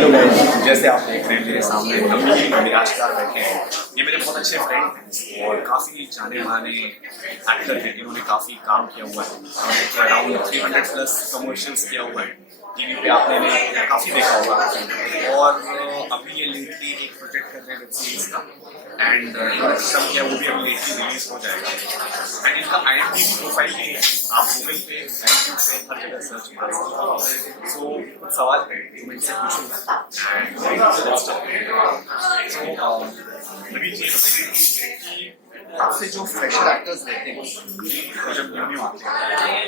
Hello guys, जैसे आप देख रहे हैं मेरे सामने अभी विराजकार बैठे हैं। ये मेरे बहुत अच्छे फ्रेंड हैं और काफ़ी जाने माने एक्टर हैं। इन्होंने काफ़ी काम किया हुआ है, अराउंड 300 प्लस कमर्शियल्स किया हुआ है। टीवी पे आपने काफ़ी देखा होगा। और अभी ये लेटली एक प्रोजेक्ट कर रहे हैं वेब सीरीज का, एंड इन्होंने खत्म किया, वो भी अभी लेटली रिलीज हो जाएगा। एंड इनका IMDb प्रोफाइल भी है, आप गूगल पे यूट्यूब पे हर जगह सर्च मार सकते हैं। सो कुछ सवाल है जो मैं इनसे पूछूंगा। नवीन जी, बताइए कि आपसे जो फ्रेशर एक्टर्स रहते हैं तो जब न्यू आते हैं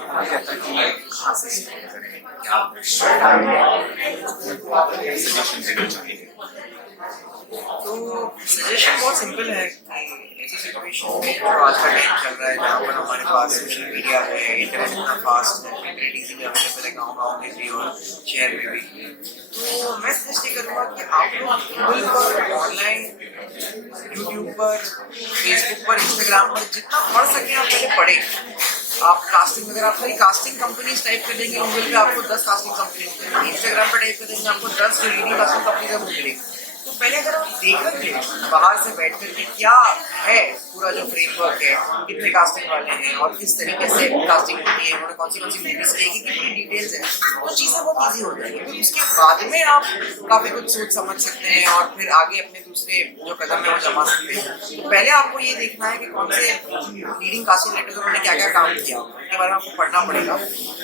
क्या कहता है कि कहाँ से स्टार्ट करें, क्या सजेशन देना चाहिए? तो सजेशन बहुत सिंपल है कि ऐसी सिचुएशन में जो आज का टाइम चल रहा है जहाँ पर हमारे पास सोशल मीडिया है, इंटरनेट इतना फास्ट है, इंटरनेट इजीली अवेलेबल है गाँव में भी और शहर में भी। तो मैं सजेस्ट ये करूँगा कि आप लोग गूगल पर, ऑनलाइन, यूट्यूब पर, फेसबुक पर, इंस्टाग्राम पर जितना पढ़ सकें आप पहले पढ़ें। आप कास्टिंग, अगर आप खाली कास्टिंग कंपनीज टाइप कर देंगे गूगल पे, आपको 10 कास्टिंग कंपनीज मिलेंगी। इंस्टाग्राम पर टाइप कर देंगे, आपको 10 जो लीडिंग कास्टिंग कंपनीज है वो मिलेंगी। तो पहले अगर आप देखेंगे बाहर से बैठ कर के क्या है पूरा जो फ्रेमवर्क है, कितने कास्टिंग वाले हैं और किस तरीके से कास्टिंग होती है, उन्होंने कौन सी मूवीज की, कितनी डिटेल्स है, तो चीज़ें बहुत ईजी हो जाएगी। फिर उसके बाद में आप काफ़ी कुछ सोच समझ सकते हैं और फिर आगे अपने दूसरे जो कदम है वो जमा सकते हैं। तो पहले आपको ये देखना है कि कौन से लीडिंग कास्टिंग डायरेक्टर्स उन्होंने क्या क्या काम किया, उनके बारे में आपको पढ़ना पड़ेगा।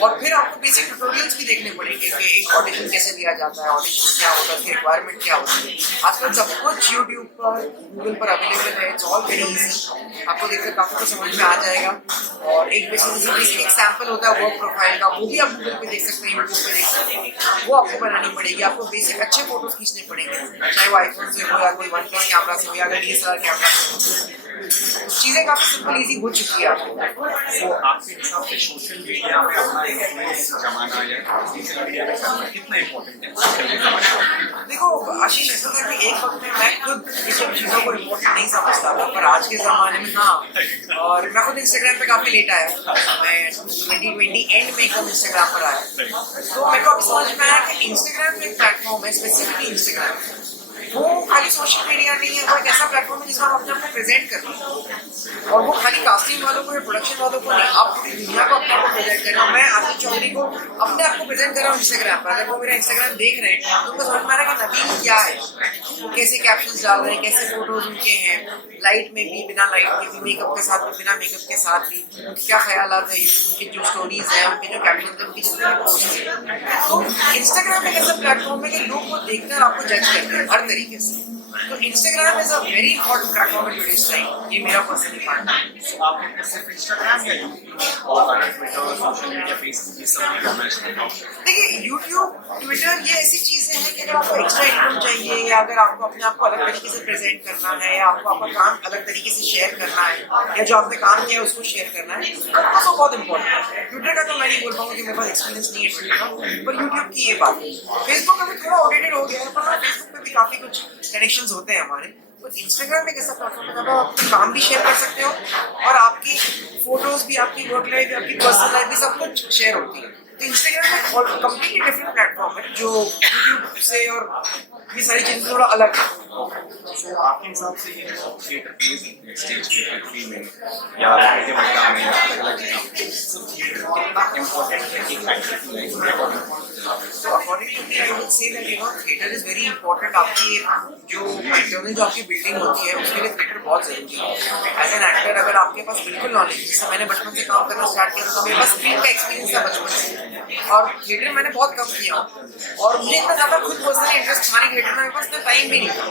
और फिर आपको बेसिक ट्यूटोरियल्स भी देखने पड़ेंगे कि एक ऑडिशन कैसे दिया जाता है, ऑडिशन क्या होता है, उसकी रिक्वायरमेंट क्या होती है। आजकल सब कुछ यूट्यूब पर, गूगल पर अवेलेबल है, इट्स ऑल वेरी इजी। आपको देखकर काफ़ी कुछ समझ में आ जाएगा। और एक बेसिक एक सैंपल होता है वर्क प्रोफाइल का, वो भी आप गूगल पे देख सकते हैं, यूट्यूब पे देख सकते हैं। वो आपको बनानी पड़ेगी। आपको बेसिक अच्छे फोटोज खींचने पड़ेंगे, चाहे वो आईफोन से हो या कोई OnePlus कैमरा से हो या DSLR कैमरा से हो। चीज़ें काफ़ी सिंपल ईजी हो चुकी है आपको। तो आपके हिसाब से सोशल मीडिया में अपना इन्फ्लुएंस जमाना या सोशल मीडिया में करना कितना इम्पोर्टेंट है? देखो आशीष, ऐसा था कि एक वक्त में मैं खुद ये सब चीज़ों को इम्पोर्टेंट नहीं समझता था, पर आज के ज़माने में हाँ। और मैं खुद इंस्टाग्राम पे काफ़ी लेट आया, मैं 2020 एंड में एकदम इंस्टाग्राम पर आया। तो मेरे को अभी समझ में आया कि इंस्टाग्राम एक प्लेटफॉर्म है, स्पेसिफिकली इंस्टाग्राम, वो खाली सोशल मीडिया नहीं है, वो एक ऐसा प्लेटफॉर्म है जिसमें आप अपने आप को प्रेजेंट कर रहे हैं। और वो खाली कास्टिंग वालों को या प्रोडक्शन वालों को नहीं, आप पूरी दुनिया को अपने आप को प्रेजेंट कर रहे हो। मैं आशीष चौधरी को अपने आप को प्रेजेंट कर रहा हूँ इंस्टाग्राम पर। अगर वो मेरा इंस्टाग्राम देख रहे हैं तो उनको समझ में आ रहा है कि नवीन क्या है, वो कैसे कैप्शंस डाल रहे हैं, कैसे फोटोज उनके हैं, लाइट में भी, बिना लाइट के भी, मेकअप के साथ भी, बिना मेकअप के साथ भी, क्या ख्यालात है, उनकी जो स्टोरीज हैं, उनके जो कैप्शन है, उनकी जितने भी पोस्ट हैं। तो इंस्टाग्राम एक ऐसा प्लेटफॉर्म है कि लोग वो देखकर आपको जज करते हैं हर तरीके से। तो Instagram is a very important platform in today's time. ये मेरा पर्सनली मानना है। तो आपको सिर्फ इंस्टाग्राम या यूट्यूब और ट्विटर, सोशल मीडिया, फेसबुक, ये सब भी करना चाहिए? देखिए यूट्यूब, ट्विटर ये ऐसी चीज़ें हैं कि अगर आपको एक्स्ट्रा इनकम चाहिए या अगर आपको अपने आप को अलग तरीके से प्रेजेंट करना है या आपको आपका काम अलग तरीके से शेयर करना है या जो आपने काम किया है उसको शेयर करना है, तो वो बहुत इंपॉर्टेंट है। ट्विटर का तो मैं नहीं बोल पाऊंगा कि मेरे पास एक्सपीरियंस नहीं है ट्विटर का, पर यूट्यूब की ये बात है। फेसबुक अभी थोड़ा आउटडेटेड हो गया है, पर फेसबुक पे भी काफ़ी कुछ कनेक्शंस होते हैं हमारे। तो इंस्टाग्राम एक ऐसा प्लेटफॉर्म है जहाँ आप अपना काम भी शेयर कर सकते हो और आपकी फोटोज भी, आपकी वर्क लाइफ भी, आपकी पर्सनल लाइफ भी, सब कुछ शेयर होती है। तो इंस्टाग्राम एक कम्प्लीटली डिफरेंट प्लेटफॉर्म है जो यूट्यूब से और ये सारी चीज़ें थोड़ा अलग है। तो आपके हिसाब से ये थिएटर प्लेज स्टेज पे, फैक्ट्री में या क्रिएटिव अड्डा में, अलग अलग जगह पे, तो थिएटर कितना इम्पोर्टेंट है एक एक्टर की लाइफ में? So according to me, I would say that theater is very important। आपकी जो इंटरनल जो आपकी बिल्डिंग होती है उसके लिए थिएटर बहुत जरूरी है। एज एन एक्टर अगर आपके पास बिल्कुल नॉलेज, जैसे मैंने बचपन से काम करना स्टार्ट किया तो मेरे पास स्क्रीन का एक्सपीरियंस था बचपन से, और थिएटर मैंने बहुत कम किया और मुझे इतना ज़्यादा खुद पर्सनली इंटरेस्ट था नहीं थिएटर में, मेरे पास इतना टाइम भी नहीं था।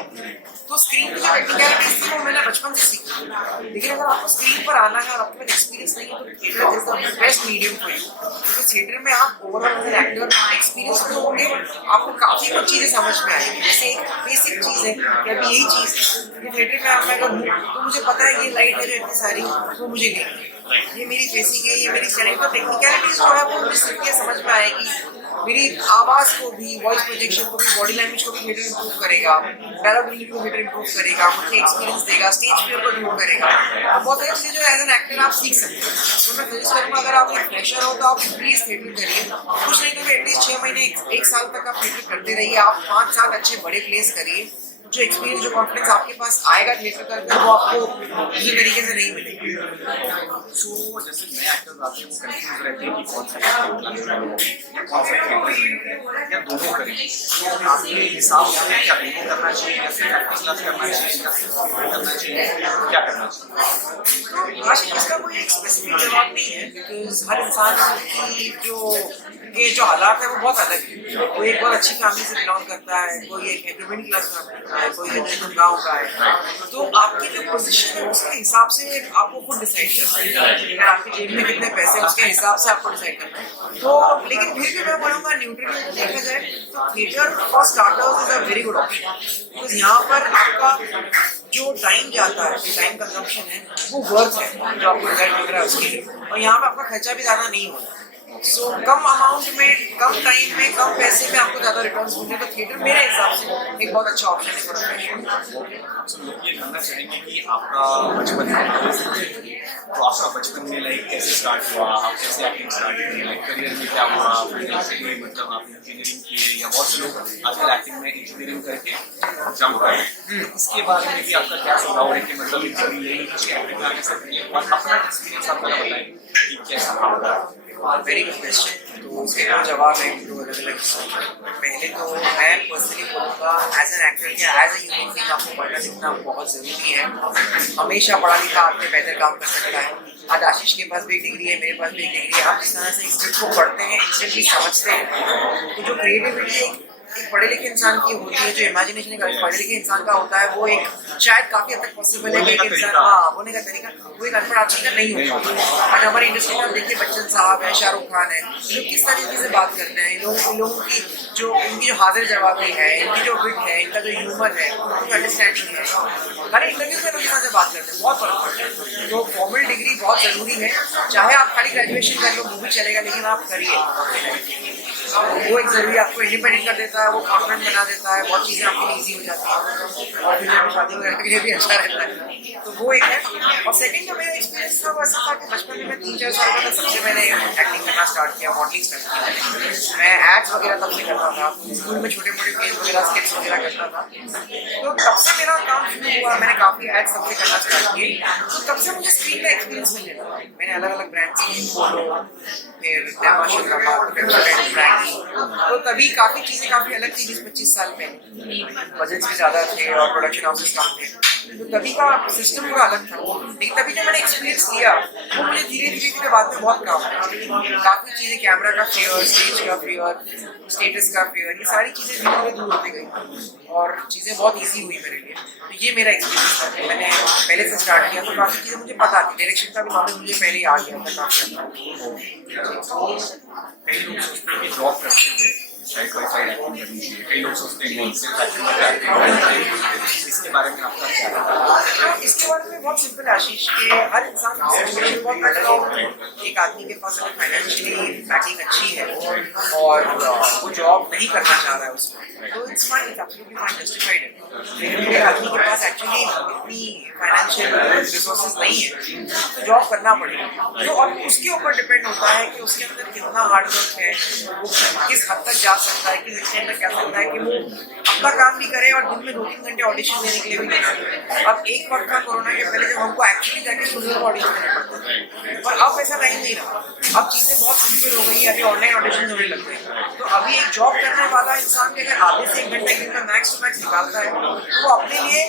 तो स्क्रीन की जो टेक्निकलिटीज थी वो मैंने बचपन से सीखी। लेकिन अगर आपको स्क्रीन पर आना है और आपके पास एक्सपीरियंस नहीं है तो theatre is the best medium for you. क्योंकि थिएटर में आप overall as an actor experience तो होंगे, आपको काफ़ी कुछ चीज़ें समझ में आएंगी। जैसे एक बेसिक चीज़ है कि अभी यही चीज़ है कि थिएटर में मैं अगर हूँ तो मुझे पता है ये लाइट है जो इतनी सारी वो मुझे लेनी है, ये मेरी फेसिंग है, ये मेरी स्टैंडिंग, तो टेक्निकलिटीज जो है वो मुझे सीख के समझ में आएगी। मेरी आवाज को भी, वॉइस प्रोजेक्शन को भी, बॉडी लैंग्वेज को भी थिएटर इंप्रूव करेगा, डायलॉग डिलीवरी को थिएटर इंप्रूव करेगा, मुझे एक्सपीरियंस देगा, स्टेज फियर को इंप्रूव करेगा। तो बहुत सारी चीजें जो एज एन एक्टर आप सीख सकते हैं। तो मैं सजेस्ट करूँगा, अगर आप एक फ्रेशर हो तो आप प्लीज थिएटर करिए, कुछ नहीं तो एटलीस्ट 6 महीने 1 साल तक आप थिएटर करते रहिए। आप 5 साल अच्छे बड़े प्लेस करिए, जो एक्सपीरियंस, जो कॉन्फिडेंस आपके पास आएगा थिएटर करके, वो आपको दूसरे तरीके से नहीं मिलेगा। सो जैसे नए एक्टर्स आते हैं वो कंफ्यूज रहते हैं कि कौन सा एक्टिंग क्लास ज्वाइन करें या कौन सा थिएटर ज्वाइन करें या दोनों करें। तो आपके हिसाब से क्या दोनों करना चाहिए या फिर एक्टिंग क्लास करना चाहिए या फिर थिएटर करना चाहिए, क्या करना चाहिए? तो आशिक, इसका कोई एक स्पेसिफिक जवाब नहीं है, बिकॉज हर इंसान की जो हालात है वो बहुत अलग है। कोई एक बहुत अच्छी फैमिली से बिलोंग करता है, कोई एक मिडिल क्लास फैमिली का है, कोई एक गाँव का है। तो आपकी जो पोजीशन है उसके हिसाब से आपको खुद डिसाइड करना है। अगर आपकी जेब में कितने पैसे हैं उसके हिसाब से आपको डिसाइड करना है। तो लेकिन फिर भी मैं बोलूँगा, न्यूट्रली देखा जाए तो theatre for starters is a very good option, because यहाँ पर आपका जो टाइम जाता है, जो टाइम कंजम्पशन है, वो वर्क है जो आपको रिजल्ट मिल रहा है उसके लिए, और यहाँ पर आपका खर्चा भी ज़्यादा नहीं होता। सो कम अमाउंट में, कम टाइम में, कम पैसे में आपको ज़्यादा रिटर्न्स मिलते हैं। तो थिएटर मेरे हिसाब से एक बहुत अच्छा ऑप्शन है प्रोफेशन। लोग ये जानना चाहेंगे कि आपका बचपन तो आपका बचपन में लाइक कैसे स्टार्ट हुआ, आप कैसे एक्टिंग स्टार्ट की, लाइक करियर में क्या हुआ, फिर मतलब आप इंजीनियरिंग किए या बहुत से लोग आजकल एक्टिंग में इंजीनियरिंग करके जंप कर रहे हैं। इसके बारे में भी आपका क्या सुझाव है कि मतलब इंजीनियरिंग की एक्टिंग में आगे सकती है और अपना एक्सपीरियंस आप बताएं कि कैसा रहा? Very good question. तो उसके दो जवाब हैं, दो अलग अलग। पहले तो मैं पर्सनली बोलूँगा, एज एन एक्टर या एज ए ह्यूमन बीइंग आपको पढ़ना लिखना बहुत ज़रूरी है। हमेशा पढ़ा लिखा आदमी बेहतर काम कर सकता है। आज आशीष के पास भी एक डिग्री है, मेरे पास भी एक डिग्री है। हम जिस तरह से स्क्रिप्ट को पढ़ते हैं, इंस्टेंटली समझते हैं, तो जो क्रिएटिविटी एक पढ़े लिखे इंसान की होती है, जो इमेजिनेशन एक पढ़े लिखे इंसान का होता है, वो एक शायद काफी हद तक पॉसिबल है कि एक इंसान, हाँ, बोलने का तरीका वो एक अनपढ़ आदमी का नहीं होता। आज हमारी इंडस्ट्री में आप देखिए, बच्चन साहब है, शाहरुख खान है, लोग किस तरीके से बात करते हैं। लोगों की जो इनकी जो हाजिर जवाबी है, इनकी जो विट है, इनका जो ह्यूमर है, उनकी अंडरस्टैंडिंग है, हर इंटरव्यू में लोग इस तरह से बात करते हैं, बहुत फर्क पड़ता है। तो फॉर्मल डिग्री बहुत जरूरी है। चाहे आप खाली ग्रेजुएशन कर लो वो भी चलेगा, लेकिन आप करिए। वो एक जरूरी आपको इंडिपेंडेंट कर देता है, वो कॉन्फिडेंट बना देता है, बहुत चीज़ें आपके लिए ईजी हो जाती हैं और फिर जब शादी वगैरह के लिए भी अच्छा रहता है। तो वो एक है। और सेकंड जो मेरा एक्सपीरियंस था वो ऐसा था कि बचपन में मैं 3-4 साल का था, सबसे मैंने एक्टिंग करना स्टार्ट किया, मॉडलिंग स्टार्ट किया। मैं एड्स वगैरह तब से करता था, स्कूल में छोटे मोटे गेम वगैरह, स्केट्स वगैरह करता था। तो तब से मेरा काम शुरू हुआ, मैंने काफ़ी एड्स तब से करना स्टार्ट किए। तो तब से मुझे स्क्रीन का एक्सपीरियंस मिलने लगा। मैंने अलग अलग ब्रांड्स की, पोलो, फिर तो तभी काफी चीजें काफी अलग थी 20-25 साल पहले। बजट्स भी ज्यादा थे और प्रोडक्शन हाउसेस कम थे, तो तभी का सिस्टम पूरा अलग था। लेकिन तभी जब मैंने एक्सपीरियंस लिया, वो मुझे धीरे धीरे बाद में बहुत काम आया। काफी चीजें, कैमरा का फेयर, स्टेज का फेयर, स्टेटस का फेयर, ये सारी चीजें धीरे धीरे दूर होती गई और चीजें बहुत ईजी हुई मेरे लिए। तो ये मेरा एक्सपीरियंस था। मैंने पहले से स्टार्ट किया तो काफी चीजें मुझे पता थी, डायरेक्शन का भी नॉलेज मुझे पहले ही आ गया था काफी। कई लोग सोचते हैं कि जॉब करते हैं साइड बाय साइड एक्टिंग करनी चाहिए, कई लोग सोचते हैं नहीं सिर्फ एक्टिंग करते हैं। इसके बारे में आपका क्या है? इसके बारे में बहुत सिंपल है आशीष, कि हर इंसान की सिचुएशन बहुत अलग है। एक आदमी के पास अगर फाइनेंशियली बैकिंग अच्छी है और वो जॉब नहीं करना चाह रहा है उसमें, तो it's fine, it's absolutely fine, justified है। लेकिन एक आदमी के पास एक्चुअली इतनी फाइनेंशियल रिसोर्सेज नहीं है तो जॉब करना पड़ेगा। तो और उसके ऊपर डिपेंड होता है कि उसके अंदर कितना हार्डवर्क है, वो किस हद तक जा सकता है, किस एक्सटेंट तक जा सकता है कि वो अपना काम भी करे और दिन में 2-3 घंटे ऑडिशन देने के लिए भी नहीं। अब एक वक्त था कोरोना के पहले जब हमको एक्चुअली जाके स्टूडियो में ऑडिशन देने पड़ते थे, पर अब ऐसा टाइम नहीं रहा। अब चीज़ें बहुत सिंपल हो गई है, अभी ऑनलाइन ऑडिशन होने लग गए। तो अभी एक जॉब करने वाला इंसान भी अगर आधे से 1 घंटे दिन में मैक्स टू मैक्स निकालता है तो वो अपने लिए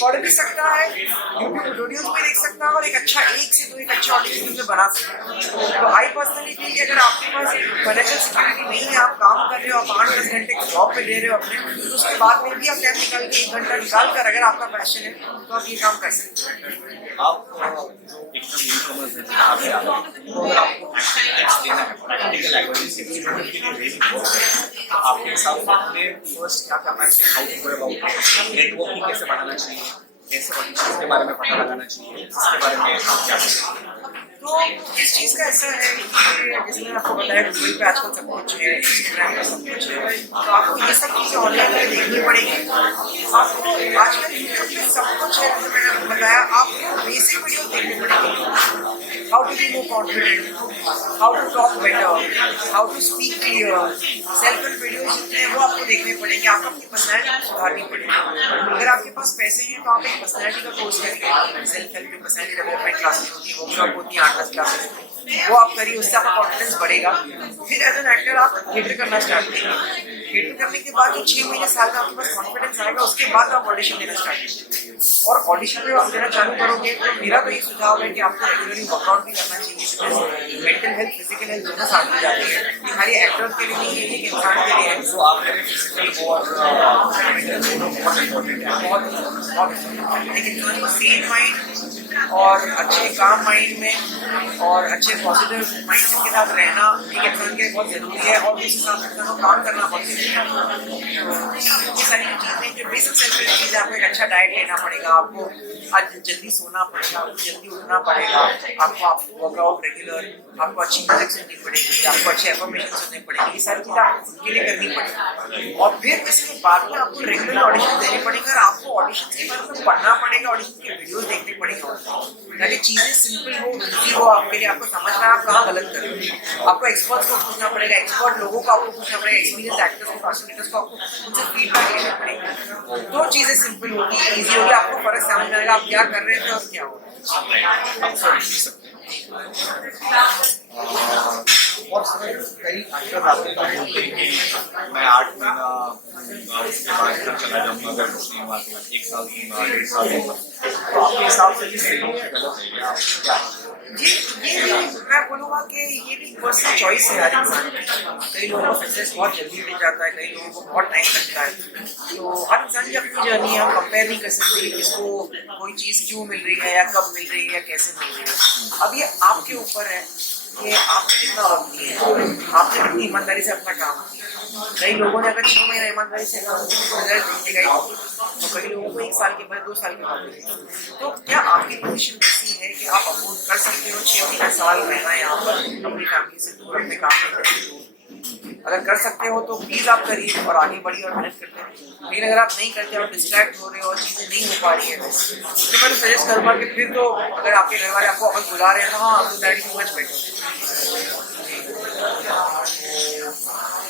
पढ़ भी सकता है, यूट्यूब वीडियोस भी देख सकता है और एक अच्छा 1 से 2 एक अच्छे ऑडिशन में बना सकता है। तो आई पर्सनली फील कि अगर आपके पास फाइनेंशियल सिक्योरिटी नहीं है, आप काम कर रहे हो, आप 8-10 घंटे की जॉब पे दे रहे हो अपने, तो उसके बाद में भी आप टाइम निकाल के 1 घंटा निकाल कर अगर आपका पैशन है तो आप ये काम कर सकते हैं। आप जो एकदम न्यूकमर्स हैं, अभी अगर आपको टिप्स देना है प्रैक्टिकल लैंग्वेज के स्टूडेंट के लिए वेरी इंपॉर्टेंट, आपके हिसाब से हमें फर्स्ट क्या करना चाहिए, how to go about networking कैसे बढ़ाना चाहिए, कैसे ऑडिशंस के बारे में पता लगाना चाहिए, इसके बारे में आप क्या करें? तो इस चीज़ का ऐसा है कि जैसे मैंने आपको बताया गूगल पे आजकल सब कुछ है, इंस्टाग्राम पे सब कुछ है, तो आपको ये सब चीज़ें ऑनलाइन में देखनी पड़ेगी। आपको आजकल यूट्यूब पे सब कुछ है, जैसे मैंने आपको बताया, आपको बेसिक वीडियो देखनी पड़ेगी। How to be more confident, how to talk better, how to speak clear, self help video जितने हैं वो आपको देखने पड़ेंगे। आपको अपनी पर्सनैलिटी सुधारनी पड़ेगी। अगर आपके पास पैसे हैं तो आप एक पर्सनैलिटी का कोर्स करिए, सेल्फ हेल्प की पर्सनैलिटी डेवलपमेंट क्लासेस होती है, वर्कशॉप होती है 8-10 क्लासेस, वो आप करिए, उससे आपका कॉन्फिडेंस बढ़ेगा। फिर एज एन एक्टर आप थिएटर करना स्टार्ट करिए। थिएटर करने के बाद जो 6 महीने साल में आपके पास कॉन्फिडेंस आएगा, उसके बाद आप ऑडिशन देना स्टार्ट करिए। और ऑडिशन में आप देना चालू करोगे तो मेरा तो ये सुझाव है कि आपको रेगुलरली वर्कआउट भी करना चाहिए। मेंटल हेल्थ, फिजिकल हेल्थ दोनों साथ में जाती है। ये खाली एक्टर्स के लिए नहीं है, एक इंसान के लिए है। तो आप फिजिकल और मेंटल दोनों बहुत इम्पोर्टेंट है। बहुत एक इंसान को सेफ माइंड और अच्छे काम माइंड में और अच्छे पॉजिटिव माइंड के साथ रहना एक इंसान के लिए बहुत जरूरी है, और उस हिसाब से इंसान को काम करना बहुत जरूरी है। ये सारी चीज़ें जो बेसिक सेल्फ चीज़ें, आपको एक अच्छा डाइट लेना पड़ेगा, आपको आज जल्दी सोना पड़ेगा, आपको जल्दी उठना पड़ेगा, आपको वर्कआउट रेगुलर, आपको अच्छी म्यूजिक सुननी पड़ेगी, आपको अच्छे एफर्मेशन सुनने पड़ेंगे। ये सारी चीज़ें आपको खुद के लिए करनी पड़ेगी। और फिर इसके बाद में आपको रेगुलर ऑडिशन देने पड़ेंगे, और आपको ऑडिशन के बारे में पढ़ना पड़ेगा, ऑडिशन के वीडियोस देखने पड़ेंगे, ताकि चीज़ें सिंपल हो, इजी हो आपके लिए। आपको समझ में आप कहाँ गलत कर रहे हो। आपको एक्सपर्ट्स को पूछना पड़ेगा, एक्सपर्ट लोगों को आपको पूछना पड़ेगा, एक्सपीरियंस एक्टर्स को, पर्सनलिटीज को आपको उनसे फीडबैक लेना पड़ेगा। तो चीज़ें सिंपल होगी, ईजी होगी, आपको फर्क समझ में आएगा आप क्या कर रहे थे और क्या हो रहा है। और कई एक्टर आपके पास बोलते हैं कि मैं 8 महीना उसके बाद घर चला जाऊंगा, अगर कुछ नहीं हुआ तो 1 साल दूंगा, 1.5 साल दूंगा। तो आपके हिसाब से ये सही है गलत है या क्या? जी, ये मैं बोलूँगा कि ये भी पर्सनल चॉइस है हर इंसान की। कई लोगों को सक्सेस बहुत जल्दी मिल जाता है, कई लोगों को बहुत टाइम लगता है। तो हर इंसान की अपनी जर्नी है, हम कंपेयर नहीं कर सकते कि किसको कोई चीज़ क्यों मिल रही है या कब मिल रही है या कैसे मिल रही है। अब ये आपके ऊपर है कि आपने कितना वक्त दिया है, आपने कितनी ईमानदारी से अपना काम किया। कई लोगों ने अगर 6 महीने ईमानदारी से काम किया तो रिजल्ट दिखेगा ही, तो कई लोगों को 1 साल के बाद, 2 साल के बाद मिलेगा। तो क्या आपकी पोजीशन वैसी है कि आप अफोर्ड कर सकते हो 6 महीने साल रहना यहाँ पर अपनी फैमिली से दूर, अपने काम में दूर? अगर कर सकते हो तो प्लीज आप करिए और आगे बढ़िए और मेहनत करते हैं। लेकिन अगर आप नहीं करते और डिस्ट्रैक्ट हो रहे हो और चीज़ें नहीं हो पा रही है, तो मैं सजेस्ट करूँगा कि फिर तो अगर आपके घर वाले आपको अगर बुला रहे हैं तो हाँ, तो दैट इज मच बेटर।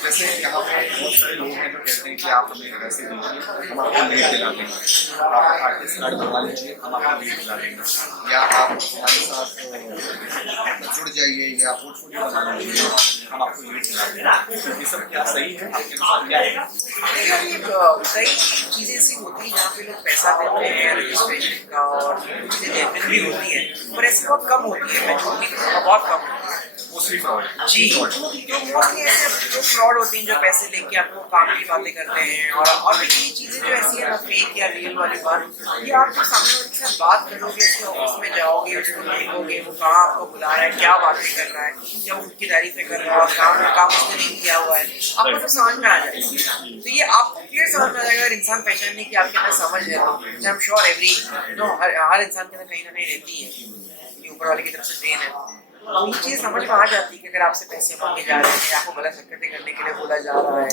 जैसे यहाँ पे बहुत सारे लोग हैं जो कहते हैं कि आप हमें पैसे दीजिए, हम आपको लीड दिला देंगे, आप आर्टिस्ट कार्ड बनवा लीजिए, हम आपको लीड दिला देंगे, या आप हमारे साथ जुड़ जाइए या पोर्टफोलियो बना लीजिए, हम आपको लीड दिला देंगे। ये सब क्या सही है आपके अनुसार, क्या है? कई चीज़ें ऐसी होती हैं जहाँ पे लोग पैसा देते हैं रजिस्ट्रेशन का, और चीज़ें जेन्युइन भी होती हैं, पर ऐसी बहुत कम होती है। मैं झूठ नहीं कहूँगा, बहुत कम होती है। मोस्टली फ्रॉड जी, तो मोस्टली ऐसे जो फ्रॉड होते हैं जो पैसे लेके आपको काम की बातें करते हैं, और भी ये चीज़ें जो ऐसी है ना, फेक या रियल वाली बात, ये आप जो सामने वाले के साथ बात करोगे, उसके ऑफिस में जाओगे, उसको देखोगे वो कहाँ आपको बुला रहा है, क्या बातें कर रहा है, या उनकी तारीफें कर रहा है, काम उसने नहीं किया हुआ है, आपको तो समझ में आ जाएगा। तो ये आपको क्लियर समझ में आ जाएगा अगर इंसान पहचानने की आपके अंदर समझ है, तो आई एम श्योर हर इंसान के अंदर कहीं ना कहीं रहती है, ये ऊपर वाले की तरफ से देन है। तो ये चीज़ समझ में आ जाती है कि अगर आपसे पैसे मांगे जा रहे हैं, आपको गलत हरकतें करने के लिए बोला जा रहा है,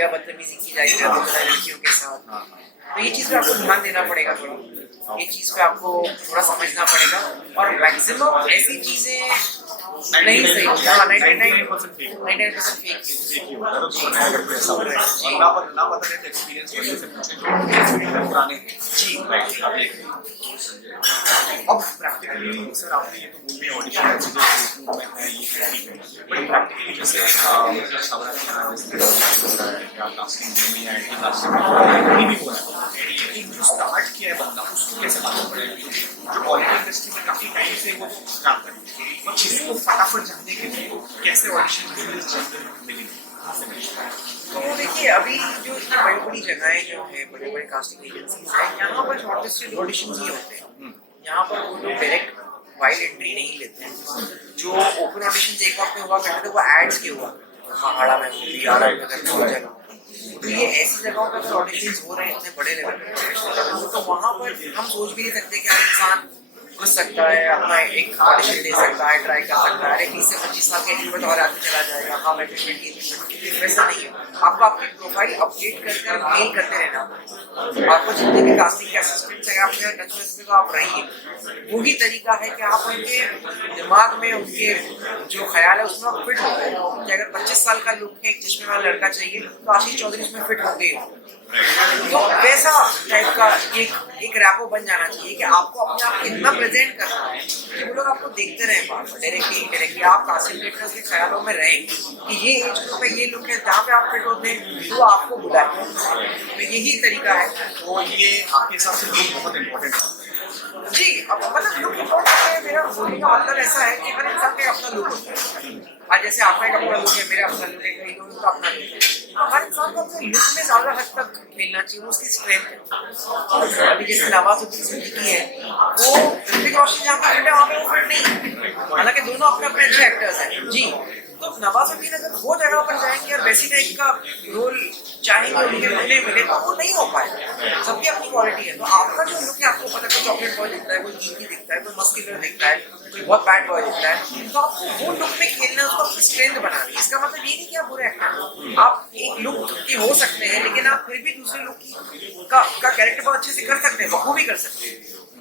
या बदतमीजी की जाएगी लड़कियों के साथ, तो ये चीज़ पे आपको ध्यान देना पड़ेगा थोड़ा, ये चीज़ पे आपको थोड़ा समझना पड़ेगा। और मैक्सिमम ऐसी चीज़ें नहीं सही, 99% फेक अब प्रैक्टिकली सर आपने ये तो बोल दिया ऑडिशन में है, ये ठीक है, बट प्रैक्टिकली जैसे कास्टिंग में या कास्टिंग में कहीं भी बोला एक जो स्टार्ट किया है बंदा, उसको कैसे मालूम पड़ेगा? जो बॉलीवुड इंडस्ट्री में काफी टाइम से वो काम कर रही है, और किसी को फटाफट जानने के लिए कैसे ऑडिशन मिलेंगे? तो देखिए, अभी जो इतनी बड़ी बड़ी जगहें जो है, बड़े बड़े कास्टिंग एजेंसीज हैं, यहाँ पर शॉर्टलिस्टेड ऑडिशंस ही होते हैं। यहाँ पर वो लोग डायरेक्ट वाइल्ड एंट्री नहीं लेते हैं। जो ओपन ऑडिशन एक वक्त में हुआ करते थे वो एड्स के हुआ, महाड़ा में, जगह, तो ये ऐसी जगहों पर ऑडिशन हो रहे हैं इतने बड़े लेवल पे, तो वहाँ पर हम सोच भी नहीं सकते कि हर इंसान घुस सकता है, अपना एक ऑडिशन दे सकता है, ट्राई कर सकता है। अरे 20 से 25 साल के एज और आगे चला जाएगा, हाँ मैं 20 वैसा नहीं है। आपको आपकी प्रोफाइल अपडेट कर मेल करते रहना। आपको जितने भी कास्टिंग के असिस्टेंट्स हैं आपके टच में तो आप रहिए। वही तरीका है कि आप उनके दिमाग में उनके जो ख्याल है उसमें आप फिट हो गए कि अगर 25 साल का लुक है, एक चश्मे वाला लड़का चाहिए तो आशीष चौधरी उसमें फिट हो गए। तो वैसा टाइप का एक रैपो बन जाना चाहिए कि आपको अपने आप को इतना प्रेजेंट करना है कि वो लोग आपको देखते रहें बार बार, डायरेक्टली आप कास्टिंग डायरेक्टर्स के ख्यालों में रहें कि ये एज ग्रुप में ये लुक है, जहाँ पे आप फिट होते हैं तो आपको बुलाए। तो यही तरीका है। तो ये आपके हिसाब से लुक बहुत इम्पोर्टेंट है जी, अब मतलब लुक इम्पोर्टेंट है। मेरा बोलने का मतलब ऐसा है कि हर इंसान का अपना लुक होता है। आज जैसे आपका एक अपना लुक है, मेरा अपना लुक है, कई लोगों का अपना लुक है। तो हर इंसान को अपने लुक में ज्यादा हद तक खेलना चाहिए, वो उसकी स्ट्रेंथ है। अभी जैसे नवाजुद्दीन सिद्दीकी है, वो ऋतिक रोशन जहाँ पे फिट है वहाँ पे वो फिट नहीं है, हालांकि दोनों अपने अपने अच्छे एक्टर्स हैं जी। तो नवाजुद्दीन अगर वो जगह पर जाएंगे और वैसी टाइप का रोल चाहेंगे उनके मिले तो वो नहीं हो पाएगा। सबकी अपनी क्वालिटी है। तो आपका जो लुक है, आपको पता है चॉकलेट बॉय दिखता है, कोई गीकी दिखता है, कोई मस्कुलर दिखता है, कोई बहुत बैड बॉय दिखता है, तो आपको वो लुक में खेलना है, उसको अपनी स्ट्रेंथ बनानी है। इसका मतलब ये नहीं कि आप बुरे एक्टर हैं। आप एक लुक के हो सकते हैं लेकिन आप फिर भी दूसरे लुक का कैरेक्टर बहुत अच्छे से कर सकते हैं, बखूबी कर सकते हैं।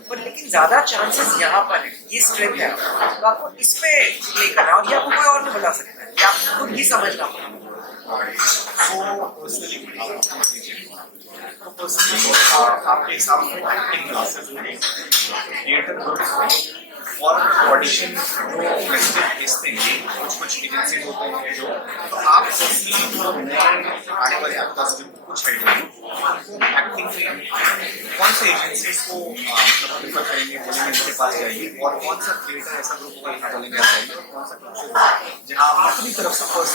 पर लेकिन ज्यादा चांसेस यहाँ पर है, ये स्ट्रेंथ है, तो आपको इस पे प्ले करना और ये आपको कोई और नहीं बता सकता है, ये आपको खुद ही समझना पड़ेगा। आपके हिसाब से एक्टिंग क्लासेस में थिएटर ग्रुप्स और ऑडिशन जो फेस्टिव भेजते हैं, कुछ एजेंसीज होते हैं जो, तो आप जो नए आने वाले एक्टर्स जिनको कुछ आइडिया एक्टिंग में कौन से एजेंसीज को प्रेफर करेंगे, बोलेंगे इनके पास जाइए, और कौन सा थिएटर ऐसा ग्रुप को यहाँ बोलेंगे जाइए, और कौन सा क्लासेस जहाँ आप अपनी तरफ से फर्स्ट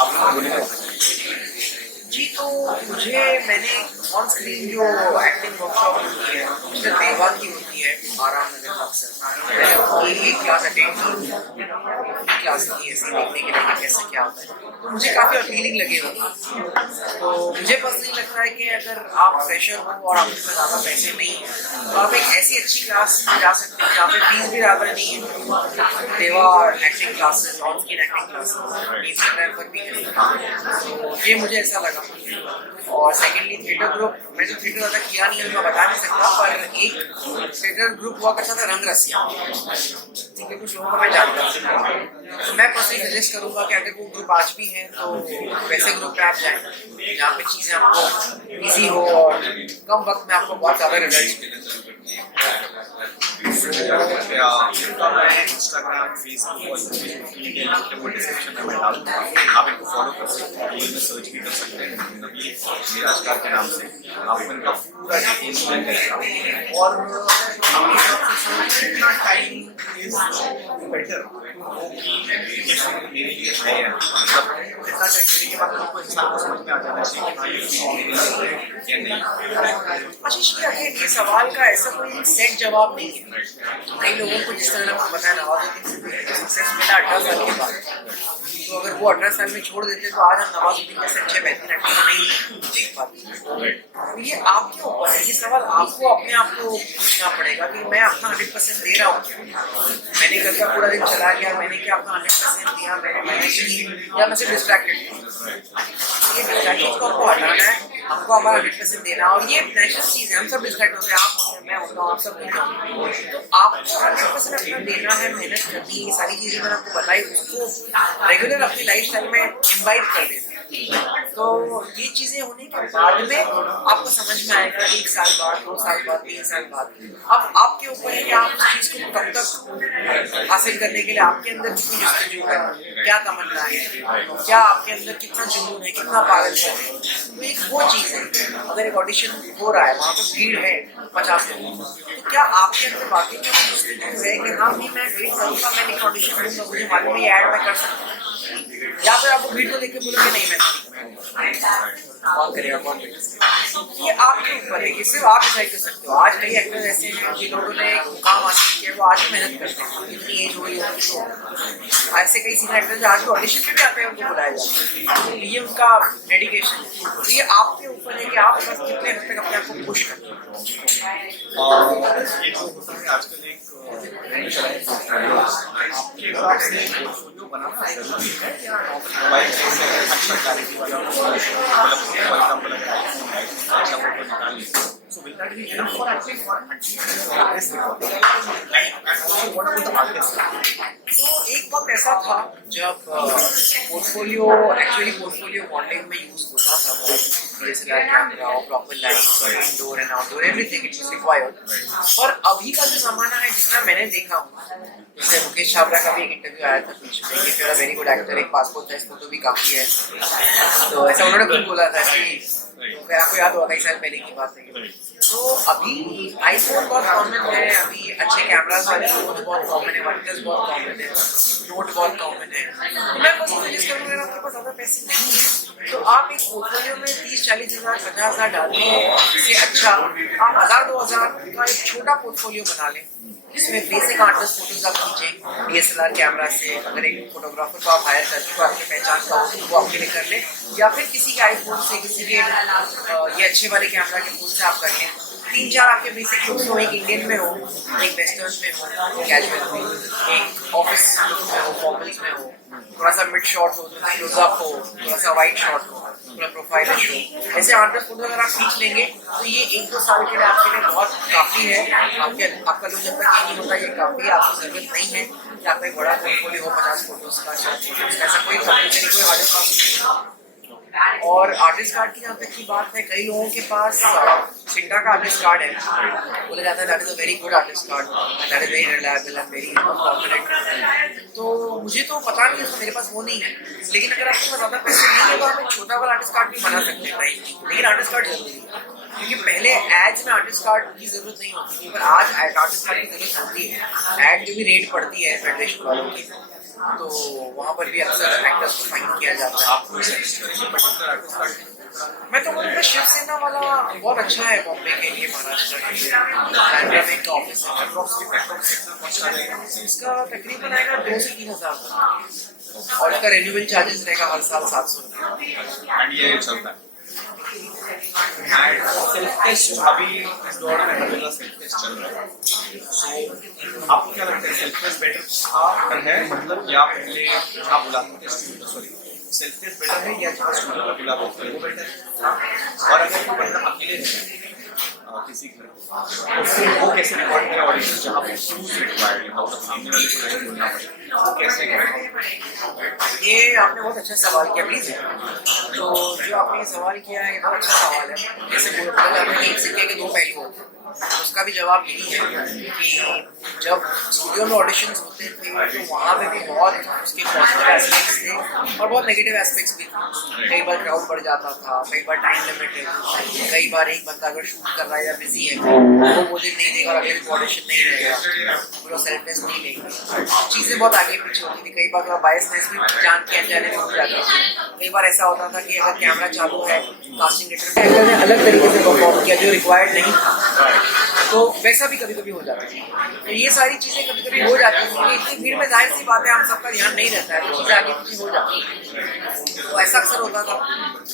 आप बोलेंगे। जी, तो मैंने ऑन स्क्रीन जो एक्टिंग वर्कशॉप होती है मिस्टर देवा की होती है आराम नगर अक्सर, मैंने उनकी एक क्लास अटेंड की, क्लास की ऐसे देखने के लिए कैसे क्या होता है, तो मुझे काफ़ी अपीलिंग लगे वो। तो मुझे पर्सनली लगता है कि अगर आप फ्रेशर हो और आपके पास ज़्यादा पैसे नहीं हैं तो आप एक ऐसी अच्छी क्लास में जा सकते हैं जहाँ पे फीस भी ज़्यादा नहीं है। देवा acting classes, on screen acting classes Instagram पर भी है, तो ये मुझे ऐसा लगा। और सेकेंडली थिएटर ग्रुप, मैं तो थिएटर ज़्यादा किया नहीं है तो मैं बता नहीं सकता, पर एक थिएटर ग्रुप हुआ करता था रंग रसिया, ठीक है, कुछ लोगों को मैं जानता हूँ। तो मैं पर्सनली सजेस्ट करूँगा कि अगर वो ग्रुप आज भी है तो वैसे ग्रुप पे आप जाएँ जहाँ पे चीज़ें आपको ईजी हो और कम वक्त में आपको बहुत ज़्यादा रिजल्ट मिले। इंस्टाग्राम, फेसबुक और सोशल मीडिया लिंक है वो डिस्क्रिप्शन में मैं डाल दूँगा, आप इनको फॉलो कर सकते हैं, गूगल में सर्च भी कर सकते हैं नबी मिराजकार के नाम से, आपको इनका पूरा डिटेल्स मिल जाएगा। और कितना टाइम इज बेटर मेरे लिए है, मतलब इतना टाइम देने के बाद आपको इंसान को समझ में आ जाना चाहिए कि या नहीं। आशीष ये सवाल का ऐसा कोई सेट जवाब नहीं है। कई लोगों को जिस तरह आपको बताया नवाजुद्दीन सक्सेस मिला 18 साल के बाद, तो अगर वो 18 साल में छोड़ देते तो आज हम नवाजुद्दीन जैसे अच्छे बेहतरीन एक्टर नहीं देख पाते। तो ये आपके ऊपर है, ये सवाल आपको अपने आप को पूछना पड़ेगा कि मैं अपना 100% दे रहा हूँ। मैंने घर का पूरा दिन चला गया, मैंने क्या अपना 100% दिया, मैंने मेहनत की, या मैं सिर्फ डिस्ट्रैक्टेड हूँ। ये डिस्ट्रैक्शन को हमको हटाना है, हमको हमारा 100% देना, और ये नेचुरल चीज़ है, हम सब डिस्ट्रैक्ट होते हैं, आप होते हैं, मैं होता हूँ, आप सब होते हैं। तो आपको 100% अपना देना है, मेहनत करनी है, ये सारी चीज़ें मैंने आपको बताई, उसको रेगुलर अपनी लाइफस्टाइल में इन्वाइट कर देना। तो ये चीज़ें होने के बाद में आपको समझ में आएगा 1 साल बाद, 2 साल बाद, 3 साल बाद। अब आपके ऊपर है कि आप उस चीज़ को कब तक हासिल करने के लिए आपके अंदर कितनी जस्तजू है, क्या तमन्ना है, क्या आपके अंदर कितना जुनून है, कितना पागल है। तो एक वो चीज़ है, अगर एक ऑडिशन हो रहा है, वहाँ पर भीड़ है 50 लोगों, तो क्या आपके अंदर वाकई में जस्तजू है कि हाँ भी मैं वेट करूँगा, मैं एक ऑडिशन दूँगा, मुझे मालूम है ऐड में कर सकता हूँ, या फिर आपको भीड़ को देख के बोलोगे नहीं मैं कौन करेगा कौन करेगा। ये आपके ऊपर है, ये सिर्फ आप डिसाइड कर सकते हो। आज कई एक्टर्स ऐसे हैं जिन्होंने मुकाम हासिल किया, वो आज भी मेहनत करते हैं, इतनी एज हुई है तो ऐसे कई सीनियर एक्टर्स जो आज भी ऑडिशन पे भी आते हैं, उनको बुलाया जाता है। तो ये उनका डेडिकेशन है। तो ये आपके ऊपर है कि आप बस कितने हद तक अपने आप को पुश करते हो। ये जो होता है आजकल एक आपके हिसाब से पोर्टफोलियो बनाना जरूरी है या मोबाइल से अच्छा क्लैरिटी वाला मतलब फॉर एग्जांपल अगर आईफोन है अच्छा फोटो निकाल लिया so will that be enough for at least what about the artist. तो एक वक्त ऐसा था जब पोर्टफोलियो मॉडलिंग में यूज होता था बहुत, DSLR कैमरा और प्रॉपर लाइट्स और indoor and outdoor everything it was required. पर अभी का जो जमाना है, जितना मैंने देखा हूँ, जैसे मुकेश छाबड़ा का भी एक इंटरव्यू आया था बीच में, कि फिर वेरी गुड एक्टर, एक पासपोर्ट साइज फोटो भी काफी है, तो ऐसा उन्होंने खुद बोला था कि आपको याद होगा कई साल पहले की बात है। तो अभी आईफोन बहुत कॉमन है, अभी अच्छे कैमरास वाले फोन बहुत कॉमन है, वन प्लस बहुत कॉमन है, नोट बहुत कॉमन है। तो मैं बस सजेस्ट करूँगा, आपके पास ज़्यादा पैसे नहीं है तो आप एक पोर्टफोलियो में 30-40 हज़ार 50 हज़ार डालिए, इससे अच्छा आप 1000-2000 का एक छोटा पोर्टफोलियो बना लें, जिसमें बेसिक 8-10 फोटोज आप खींचें DSLR कैमरा से। अगर एक फोटोग्राफर को आप हायर करके तो आपकी पहचान का हो तो वो आपके लिए कर ले, या फिर किसी के आईफोन से, किसी के ये अच्छे वाले कैमरा के फोन से आप कर लें। 3-4 आपके बेसिक लुक्स हो, एक इंडियन में हो, एक वेस्टर्न में हो, कैजुअल में, एक ऑफिस लुक में हो, फॉर्मल्स में हो, थोड़ा सा मिड शॉट हो, क्लोजअप हो, थोड़ा सा वाइड शॉट हो, थोड़ा प्रोफाइल शो। ऐसे 8-10 फोटो अगर आप खींच लेंगे तो ये 1-2 साल के लिए आपके लिए बहुत काफ़ी है। आपका लोग जब तक ये नहीं होता ये काफ़ी है, आपको जरूरत नहीं है कि आपका एक बड़ा पोर्टफोलियो हो 50 फोटोज का, 100 फोटोज का, ऐसा कोई कंपलसरी कोई आर्टिस्ट कार्ड। और आर्टिस्ट कार्ड की जहाँ तक की बात है, कई लोगों के पास सिंटा का आर्टिस्ट कार्ड है, बोला जाता है that is a very good artist card, that is very reliable and very confident. तो मुझे तो पता नहीं है, तो मेरे पास वो नहीं है, लेकिन अगर आपके पास ज़्यादा पैसे नहीं है तो आप एक छोटा वाला आर्टिस्ट कार्ड भी बना सकते हैं भाई, लेकिन आर्टिस्ट कार्ड जरूरी है। क्योंकि पहले एड्स में आर्टिस्ट कार्ड की जरूरत नहीं होती थी, पर आज आर्टिस्ट कार्ड की जरूरत होती है। एड में भी रेट पड़ती है फेडरेशन वालों की, तो वहाँ पर भी अक्सर एक्टर्स को फाइन किया जाता है। आपको सजेस्ट करेंगे पर्टिकुलर आर्टिस्ट कार्ड? मैं तो बोलूँगा शिवसेना वाला बहुत अच्छा है बॉम्बे के लिए, महाराष्ट्र के लिए, बैंड्रा में एक ऑफिस है, इसका तकरीबन आएगा 2 से 3 हज़ार का, और इसका रेन्यूअल चार्जेस रहेगा हर साल 700 रुपये। एंड ये चलता है। सेल्फ टेस्ट अभी इस दौर में हर जगह सेल्फ टेस्ट चल रहा है, सो आपको क्या लगता है सेल्फ टेस्ट बेटर है, मतलब या पहले आप बुलाते थे, सॉरी सेल्फ टेस्ट बेटर है या जहाँ स्टूडियो में बुलाते थे वो बेटर है? और अगर कोई बंदा अकेले रहता है किसी घर तो फिर वो कैसे रिकॉर्ड करें ऑडिशन जहाँ पे शूज रिक्वायर्ड है, मतलब सामने वाले को नहीं बोलना पड़े, वो कैसे करें? ये आपने बहुत अच्छा सवाल किया प्लीज। तो जो आपने ये सवाल किया है ये बहुत अच्छा सवाल है। जैसे बोला जाता है कि एक सिक्के के 2 पहलू होते हैं, उसका भी जवाब यही है कि जब स्टूडियो में ऑडिशंस होते थे तो वहाँ पे भी बहुत उसके पॉजिटिव एस्पेक्ट्स थे और बहुत नेगेटिव एस्पेक्ट्स भी थे। कई बार क्राउड बढ़ जाता था, कई बार टाइम लिमिट है, कई बार एक बंदा अगर शूट कर रहा है या बिजी है वो दिन नहीं देगा, अगले दिन ऑडिशन नहीं रहेगा, पूरा सेल्फ टेस्ट नहीं लेंगे, चीज़ें बहुत आगे पीछे होती थी। कई बार तो बायसनेस भी जान के अनजाने में हो जाती थी। कई बार ऐसा होता था कि अगर कैमरा चालू है, कास्टिंग डायरेक्टर ने अलग तरीके से परफॉर्म किया जो रिक्वायर्ड नहीं था, तो वैसा भी कभी कभी हो जाता है। तो ये सारी चीज़ें कभी कभी हो जाती हैं, क्योंकि इतनी भीड़ में जाहिर सी बात है हम सबका ध्यान नहीं रहता है, तो चीज़ें आगे पीछे हो जाती हैं। तो ऐसा अक्सर होता था,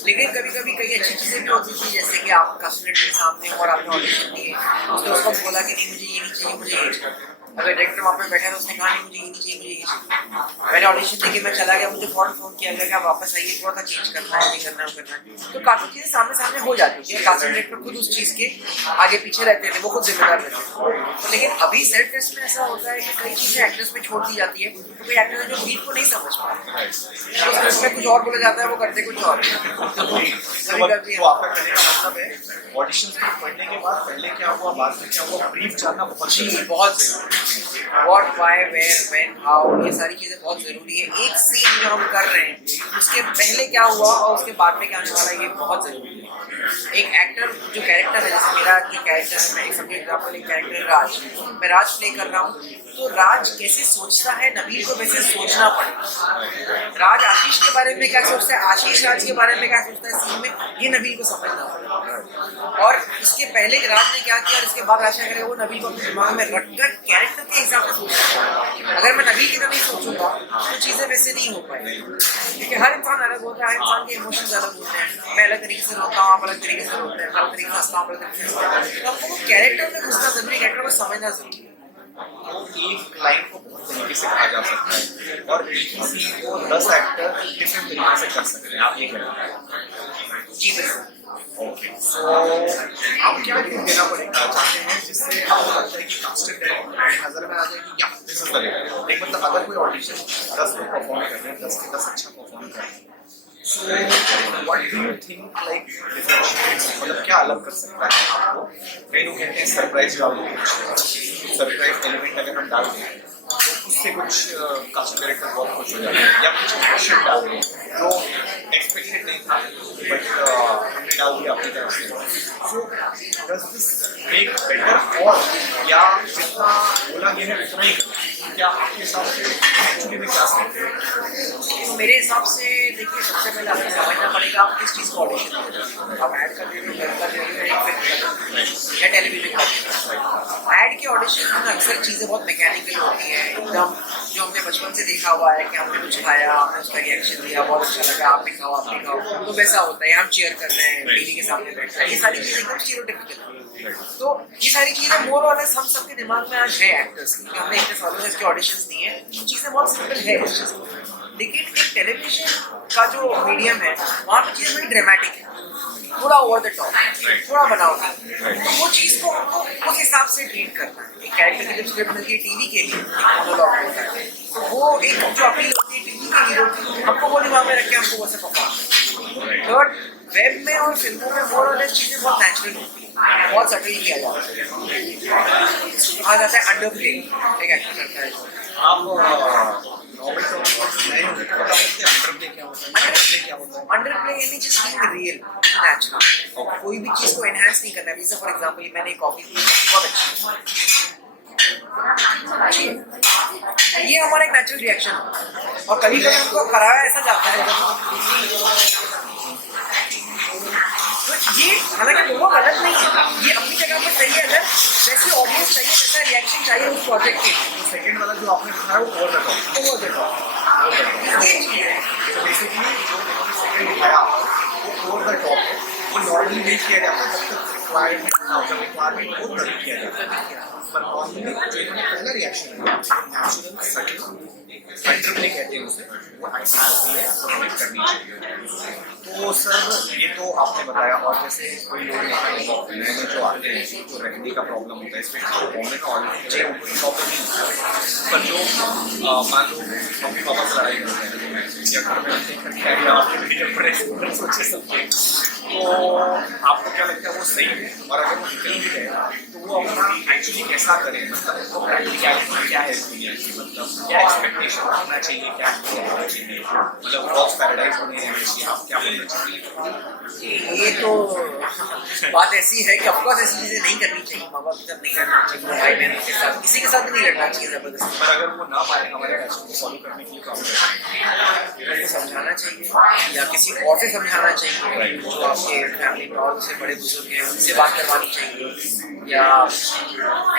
लेकिन कभी कभी कई अच्छी चीज़ें भी होती थी, जैसे कि आप कास्टिंग के सामने और आपने ऑडिशन दिए, उसने उस वक्त बोला कि नहीं मुझे ये नहीं चाहिए, मुझे ये चाहिए। अगर डायरेक्टर वहाँ पे बैठा था उसने कहा नहीं मुझे ये नहीं चाहिए, मुझे ये चाहिए, मैंने ऑडिशन देके मैं चला गया, मुझे फौरन फोन किया गया कि आप वापस आइए, थोड़ा सा चेंज करना है, नहीं करना है, करना है। तो काफ़ी चीज़ें सामने सामने हो जाती थी। कास्टिंग डायरेक्टर खुद उस चीज़ के आगे पीछे रहते थे, वो खुद जिम्मेदार रहते थे। तो लेकिन अभी सेल्फ टेस्ट में ऐसा होता है कि कई चीज़ें एक्टर्स में छोड़ दी जाती है, तो कोई एक्टर है जो ब्रीफ को नहीं समझ पाता, तो उसमें कुछ और बोला जाता है, वो करते कुछ और। तो कभी कभी तो आपका कहने का मतलब है ऑडिशंस में पढ़ने के बाद पहले क्या हुआ बाद में क्या हुआ ब्रीफ जानना बहुत जी जरूरी है। बहुत जरूरी what why where when how ये सारी चीजें बहुत जरूरी है। एक सीन जो हम कर रहे हैं उसके पहले क्या हुआ और उसके बाद में क्या आने वाला है ये बहुत जरूरी है। एक एक्टर जो कैरेक्टर है जैसे मेरा जो कैरेक्टर है मैं एक समझो एग्जाम्पल एक कैरेक्टर है राज, मैं राज प्ले कर रहा हूँ तो राज कैसे सोचता है नबील को वैसे सोचना पड़ेगा। राज आशीष के बारे में क्या सोचता है, आशीष राज के बारे में क्या सोचता है सीन में, ये नबील को समझना पड़ेगा। और इसके पहले राज ने क्या किया और इसके बाद आशा करे वो नबील को अपने दिमाग में रखकर कैरेक्टर के हिसाब से सोचना। अगर मैं नबील की तरह नहीं सोचूंगा तो चीजें वैसे नहीं हो पाएंगी क्योंकि हर इंसान अलग होता है, इंसान के इमोशंस अलग होते हैं। मैं अलग तरीके से रोता हूँ, आप अलग तरीके से रोते हैं, अलग तरीके से हंसता हूँ, अलग तरीके से हंसता हूँ। तो आपको कैरेक्टर में घुसना जरूरी, कैरेक्टर को समझना जरूरी है। तो एक लाइन को बहुत तरीके से कहा जा सकता है और किसी को 10 एक्टर डिफरेंट तरीके से कर सकते हैं, आप ये कह रहे हैं। जी बिल्कुल। ओके सो आप क्या टिप देना पड़ेगा चाहते हैं जिससे आपको लगता है कि कास्टेड नजर में आ जाए कि या दिस इज द लेवल। एक मतलब अगर कोई ऑडिशन 10 लोग परफॉर्म कर रहे हैं 10 के 10 अच्छा परफॉर्म कर रहे हैं so what do you think like मतलब क्या अलग कर सकता है आपको। कई लोग कहते हैं सरप्राइज डाल दो, सरप्राइज एलिमेंट अगर हम डाल दें तो उससे कुछ कास्ट डायरेक्टर बहुत खुश हो जाते हैं, या कुछ क्वेश्चन डाल दें जो एक्सपेक्टेड नहीं था बट हमने डाल दिया अपनी तरफ से। So does this make better और या जितना बोला गया है उतना ही करना, क्या आपके हिसाब से एक्चुअली में क्या सकते हैं। तो मेरे हिसाब से देखिए सबसे पहले आपको समझना पड़ेगा आप किस चीज़ को ऑडिशन दे रहे हो। आप ऐड कर रहे हो, फिल्म कर रहे हो या फिल्म कर रहे हो या टेलीविजन कर रहे हो। ऐड के ऑडिशन में अक्सर चीज़ें बहुत मैकेनिकल होती हैं, एकदम जो हमने बचपन से देखा हुआ है कि हमने कुछ खाया, हमने उसका रिएक्शन दिया, बहुत अच्छा लगा, आपने खाओ आपने खाओ, तो वैसा होता है। हम चेयर कर रहे हैं, टीवी के सामने बैठ रहे हैं, ये सारी चीज़ें एकदम स्टीरियोटाइपिकल है। तो ये सारी चीज़ें मोर और लेस हम सबके दिमाग में आज है एक्टर्स की, हमने इतने सालों से इसके ऑडिशंस दिए हैं, ये चीज़ें बहुत सिंपल है इस चीज़ में। लेकिन एक टेलीविजन का जो मीडियम है वहाँ पे चीज़ें बड़ी ड्रामेटिक है, थोड़ा ओवर द टॉप, थोड़ा बनावटी, तो वो चीज़ को हमको उस हिसाब से ट्रीट करना है। एक कैरेक्टर की जब स्क्रिप्ट मिलती है टीवी के लिए मोनोलॉग होता है तो वो एक जो अपील होती है टीवी के हीरो की, हमको वो दिमाग में रख के हमको वैसे परफॉर्म। थर्ड वेब में और फिल्मों में मोर और लेस चीज़ें बहुत नेचुरल होती है, बहुत सटल किया जाता है, कहा जाता है अंडर प्ले एक एक्टर करता है। आप नॉर्मल नए होते हैं बता सकते हैं अंडर प्ले क्या होता है, अंडर प्ले क्या होता है। अंडर प्ले यानी just being real, being natural, कोई भी चीज़ को एनहांस नहीं करना है। जैसे फॉर एग्जांपल मैंने कॉफी पी, बहुत अच्छी है, ये हमारा एक नेचुरल रिएक्शन है और कभी कभी हमको कराया ऐसा जाता है तो ये हालांकि दोनों गलत नहीं है, ये अपनी जगह पर सही है। अगर जैसे ऑडियंस चाहिए वैसा रिएक्शन चाहिए उस प्रोजेक्ट के, सेकंड वाला जो आपने दिखाया वो over the top, over the top ये चीज़ है। तो बेसिकली जो मैंने सेकंड दिखाया वो ओवर द टॉप है, वो नॉर्मली नहीं किया जाता जब तक रिक्वायरमेंट ना हो, जब रिक्वायरमेंट हो तभी किया जाता है। पर नॉर्मली जो इन्होंने पहला रिएक्शन है नेचुरल सटल अंडर प्ले कहते हैं उसे, वो आती है सबमिट करनी चाहिए। तो सर ये तो आपने बताया और जैसे कोई लोग नए जो आते हैं जो रहने का प्रॉब्लम होता है स्पेशली जो बॉम्बे का ऑडियंस है उनको प्रॉब्लम नहीं होता है, पर जो मान लो मम्मी पापा से लड़ाई करते हैं या घर में देखकर आपके मीडियम पर सोचे समझे, तो आपको क्या लगता है वो सही है और अगर वो निकल भी गए तो वो अपना एक्चुअली कैसा करें, मतलब वो प्रैक्टिकलिटी क्या है इस दुनिया की, मतलब क्या एक्सपेक्टेशन होना चाहिए, क्या होना चाहिए, मतलब बॉक्स पैराडाइज होने चाहिए, आप क्या बोलना चाहिए। ये तो बात ऐसी है कि ऑफकोर्स ऐसी चीजें नहीं करनी चाहिए, माँ बाप के साथ नहीं करना चाहिए, भाई बहनों के साथ किसी के साथ भी नहीं लड़ना चाहिए जबरदस्ती। पर अगर वो ना पाए हमारे पैशन को फॉलो करने के लिए काम करें उनको समझाना चाहिए या किसी और से समझाना चाहिए, जो आपके फैमिली में और से बड़े बुजुर्ग हैं उनसे बात करवानी चाहिए। या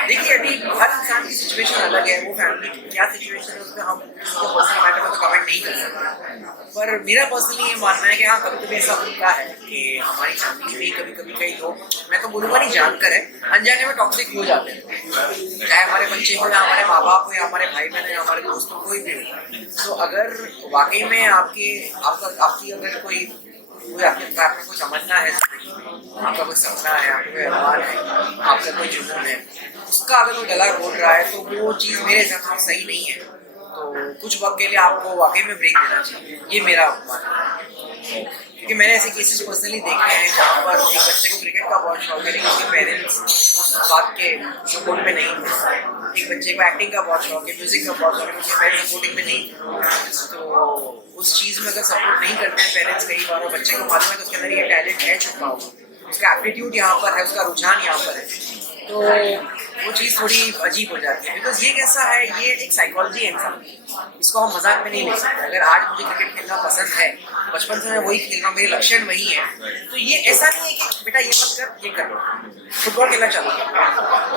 देखिए अभी हर इंसान की सिचुएशन अलग है, वो फैमिली की क्या सिचुएशन है उस पर हम उसको पर्सनल मैटर में तो कमेंट नहीं कर सकते, पर मेरा पर्सनली ये मानना है कि हाँ कभी कभी ऐसा होता है कि हमारी फैमिली में कभी कभी कई लोग, मैं तो बोलूँगा नहीं जानकर है, अनजाने में टॉक्सिक हो जाते हैं, चाहे हमारे बच्चे हो या हमारे माँ बाप हो या हमारे भाई बहन या हमारे दोस्तों कोई भी हो। तो अगर वाकई में आपकी अगर कोई आपको कुछ समझना है, आपका कोई सपना है, आपका कोई अरमान है, आपका कोई जुनून है, उसका अगर कोई गला घोट रहा है तो वो चीज़ मेरे हिसाब से सही नहीं है। तो कुछ वक्त के लिए आपको वाकई में ब्रेक देना चाहिए, ये मेरा मानना है। क्योंकि मैंने ऐसे केसेस पर्सनली देखे हैं जहाँ पर एक बच्चे को क्रिकेट का बहुत शौक है लेकिन उसके पेरेंट्स उस बात के सपोर्ट में नहीं थे। एक बच्चे को एक्टिंग का बहुत शौक है, म्यूजिक का बहुत शौक है, उसके पेरेंट्स सपोर्टिंग में नहीं थे। तो उस चीज़ में अगर सपोर्ट नहीं करते हैं पेरेंट्स कई बार और बच्चे को मालूम है तो उसके अंदर ये टैलेंट है छुपा हुआ, उसका एप्टीट्यूड यहाँ पर है, उसका रुझान यहाँ पर है, तो वो चीज़ थोड़ी अजीब हो जाती है। बिकॉज ये कैसा है, ये एक साइकोलॉजी है इंसान की, इसको हम मजाक में नहीं ले सकते। अगर आज मुझे क्रिकेट खेलना पसंद है, बचपन से मैं वही खेल रहा हूँ, मेरे लक्षण वही है, तो ये ऐसा नहीं है कि बेटा ये मत कर, ये कर लो, फुटबॉल खेलना चालू।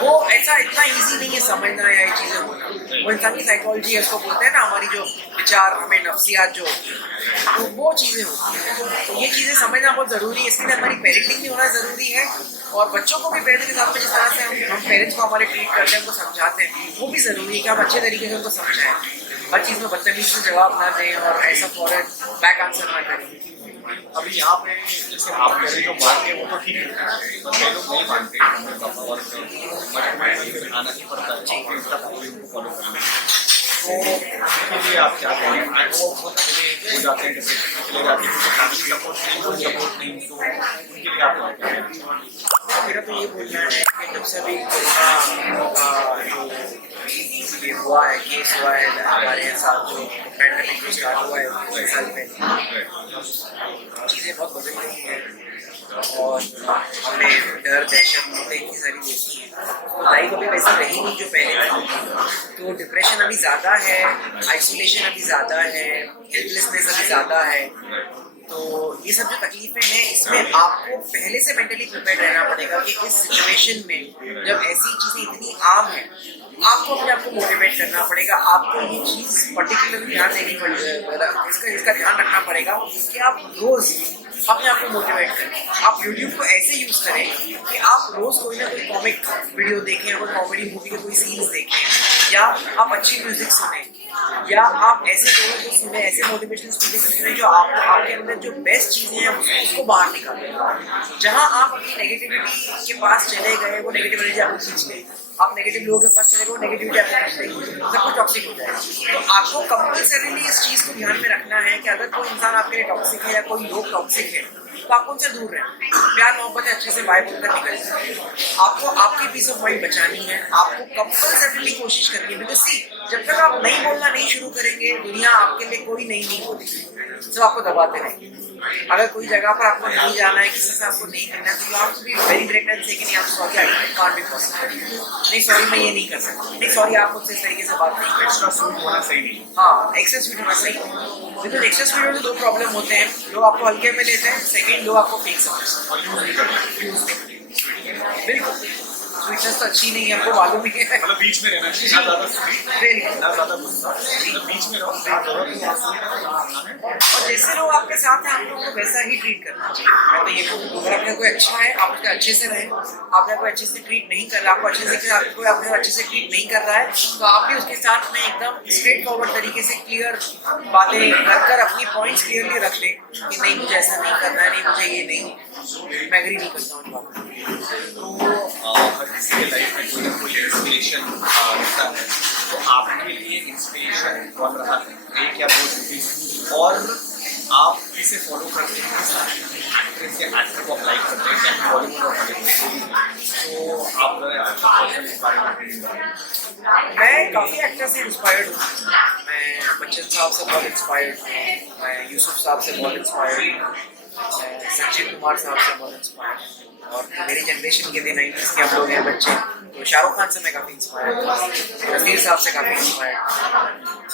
वो ऐसा इतना ईजी नहीं है समझना या ये चीज़ें होना। वो इंसान की साइकोलॉजी है, उसको बोलते हैं ना, हमारी जो विचार, हमें नफ्सियात जो, तो वो चीज़ें होती हैं। तो ये चीज़ें समझना बहुत ज़रूरी है, इसके लिए हमारी पेरेंटिंग भी होना ज़रूरी है और बच्चों को भी पेरेंट्स के साथ में जिस तरह से हम पेरेंट्स को हमारे ट्रीट करते हैं, उनको समझाते हैं, वो भी ज़रूरी है कि हम अच्छे तरीके से उनको समझाएं, हर चीज़ में बदतमीजी से जवाब ना दें और ऐसा फौरन बैक आंसर ना करें। अभी यहाँ पे जैसे आप कह रहे हो मानते हैं वो तो ठीक है, तो कई लोग नहीं मानते और मजबूरी आना ही पड़ता है उनको फॉलो करना। तो उसके लिए आप क्या करें? वो बहुत अकेले हो जाते हैं, जैसे चले जाते हैं, फैमिली सपोर्ट नहीं, कोई सपोर्ट नहीं, तो उनके लिए आप क्या करें? मेरा तो ये बोलना है कि जब से अभी कोरोना का जो ये हुआ है, केस हुआ है हमारे साथ, जो पैंडेमिक जो स्टार्ट हुआ है 2 साल पहले, चीज़ें बहुत बदल गई हैं और हमने डर, दहशत, मौतें इतनी सारी देखी हैं। तो लाइफ अभी वैसी रही नहीं जो पहले थी, तो डिप्रेशन अभी ज़्यादा है, आइसोलेशन अभी ज़्यादा है, हेल्पलेसनेस अभी ज़्यादा है। तो ये सब जो तकलीफें हैं, इसमें आपको पहले से मेंटली प्रिपेयर रहना पड़ेगा कि इस सिचुएशन में जब ऐसी चीज़ें इतनी आम हैं, आपको अपने आप को मोटिवेट करना पड़ेगा। आपको ये चीज़ पर्टिकुलरली ध्यान देनी पड़ेगी, इसका ध्यान रखना पड़ेगा कि आप रोज़ अपने आप को मोटिवेट करें। आप यूट्यूब को ऐसे यूज़ करें कि आप रोज़ कोई ना कोई कॉमिक वीडियो देखें, कोई कॉमेडी मूवी के कोई सीन्स देखें, या आप अच्छी म्यूजिक सुने, या आप ऐसे लोगों को सुने, ऐसे मोटिवेशनल स्पीचेस सुने जो आपके अंदर जो बेस्ट चीज़ें हैं उसको बाहर निकालें। जहाँ आप अपनी नेगेटिविटी के पास चले गए, वो नेगेटिव एनर्जी आपको खींच ले, आप नेगेटिव लोगों के पास चले गए, वो नेगेटिविटी आपको खींच लेगी, सब कुछ टॉक्सिक हो जाएगा। तो आपको कंपल्सरीली इस चीज़ को ध्यान में रखना है कि अगर कोई इंसान आपके लिए टॉक्सिक है या कोई लोग टॉक्सिक है, तो आप उनसे दूर रहें, प्यार मोहब्बत अच्छे से वाइब होकर निकल जाए। आपको आपकी पीस ऑफ माइंड बचानी है, आपको कंपल्सरीली कोशिश करनी है। बिकॉज सी, जब तक आप नहीं बोलना नहीं शुरू करेंगे, दुनिया आपके लिए कोई नहीं बोलेगी, सब आपको दबाते रहेंगे। अगर कोई जगह पर आपको नहीं जाना है, किसी से आपको नहीं करना है, तो आप भी वेरी डायरेक्ट एंड से कि नहीं, आप sorry, I can't be possible, नहीं सॉरी मैं ये नहीं कर सकता, नहीं सॉरी आप मुझसे इस तरीके से बात नहीं कर। एक्स्ट्रा स्वीट होना सही नहीं। हाँ, एक्सेस स्वीट होना सही नहीं, बिकॉज एक्सेस स्वीट में 2 प्रॉब्लम होते हैं, लोग आपको हल्के में लेते हैं, सेकेंड लोग आपको फेक समझते हैं। बिल्कुल स्वीटनेस तो अच्छी नहीं है, हमको मालूम ही है। मतलब बीच में रहना चाहिए, ना ज़्यादा स्वीट ना ज़्यादा गुस्सा, मतलब बीच में रहो। और जैसे लोग आपके साथ हैं, आप लोगों को वैसा ही ट्रीट करना चाहिए। मैं तो ये कहूँ, अगर आपका कोई अच्छा है, आप उसके अच्छे से रहें। आपका कोई अच्छे से ट्रीट नहीं कर रहा, आपको अच्छे से कोई आपको अच्छे से ट्रीट नहीं कर रहा है, तो आप भी उसके साथ में एकदम स्ट्रेट फॉरवर्ड तरीके से क्लियर बातें कर अपनी पॉइंट्स क्लियरली रख लें कि नहीं मुझे ऐसा नहीं करना है, नहीं मुझे ये नहीं, मैं एग्री नहीं करता हूँ बात। तो हर किसी के लाइफ में कोई ना कोई इंस्पिरेशन होता है, तो आपके लिए इंस्पिरेशन कौन रहा है, एक या 2 चीज़ें, और आप किसे फॉलो करते हैं, एक्ट्रेस या एक्टर को अप्लाई करते हैं, चाहे बॉलीवुड और हॉलीवुड, तो आप पर्सन के बारे में बताएं। मैं काफ़ी एक्टर से इंस्पायर्ड हूँ। मैं बच्चन साहब से बहुत इंस्पायर्ड हूँ, मैं यूसुफ साहब से बहुत इंस्पायर्ड हूँ, मैं संजीव कुमार साहब से बहुत इंस्पायर्ड हूँ, और मेरी जनरेशन के दिन 90s के हम लोग हैं बच्चे, तो शाहरुख खान से मैं काफ़ी इंस्पायर्ड हूँ, रणवीर साहब से काफ़ी इंस्पायर्ड हूँ।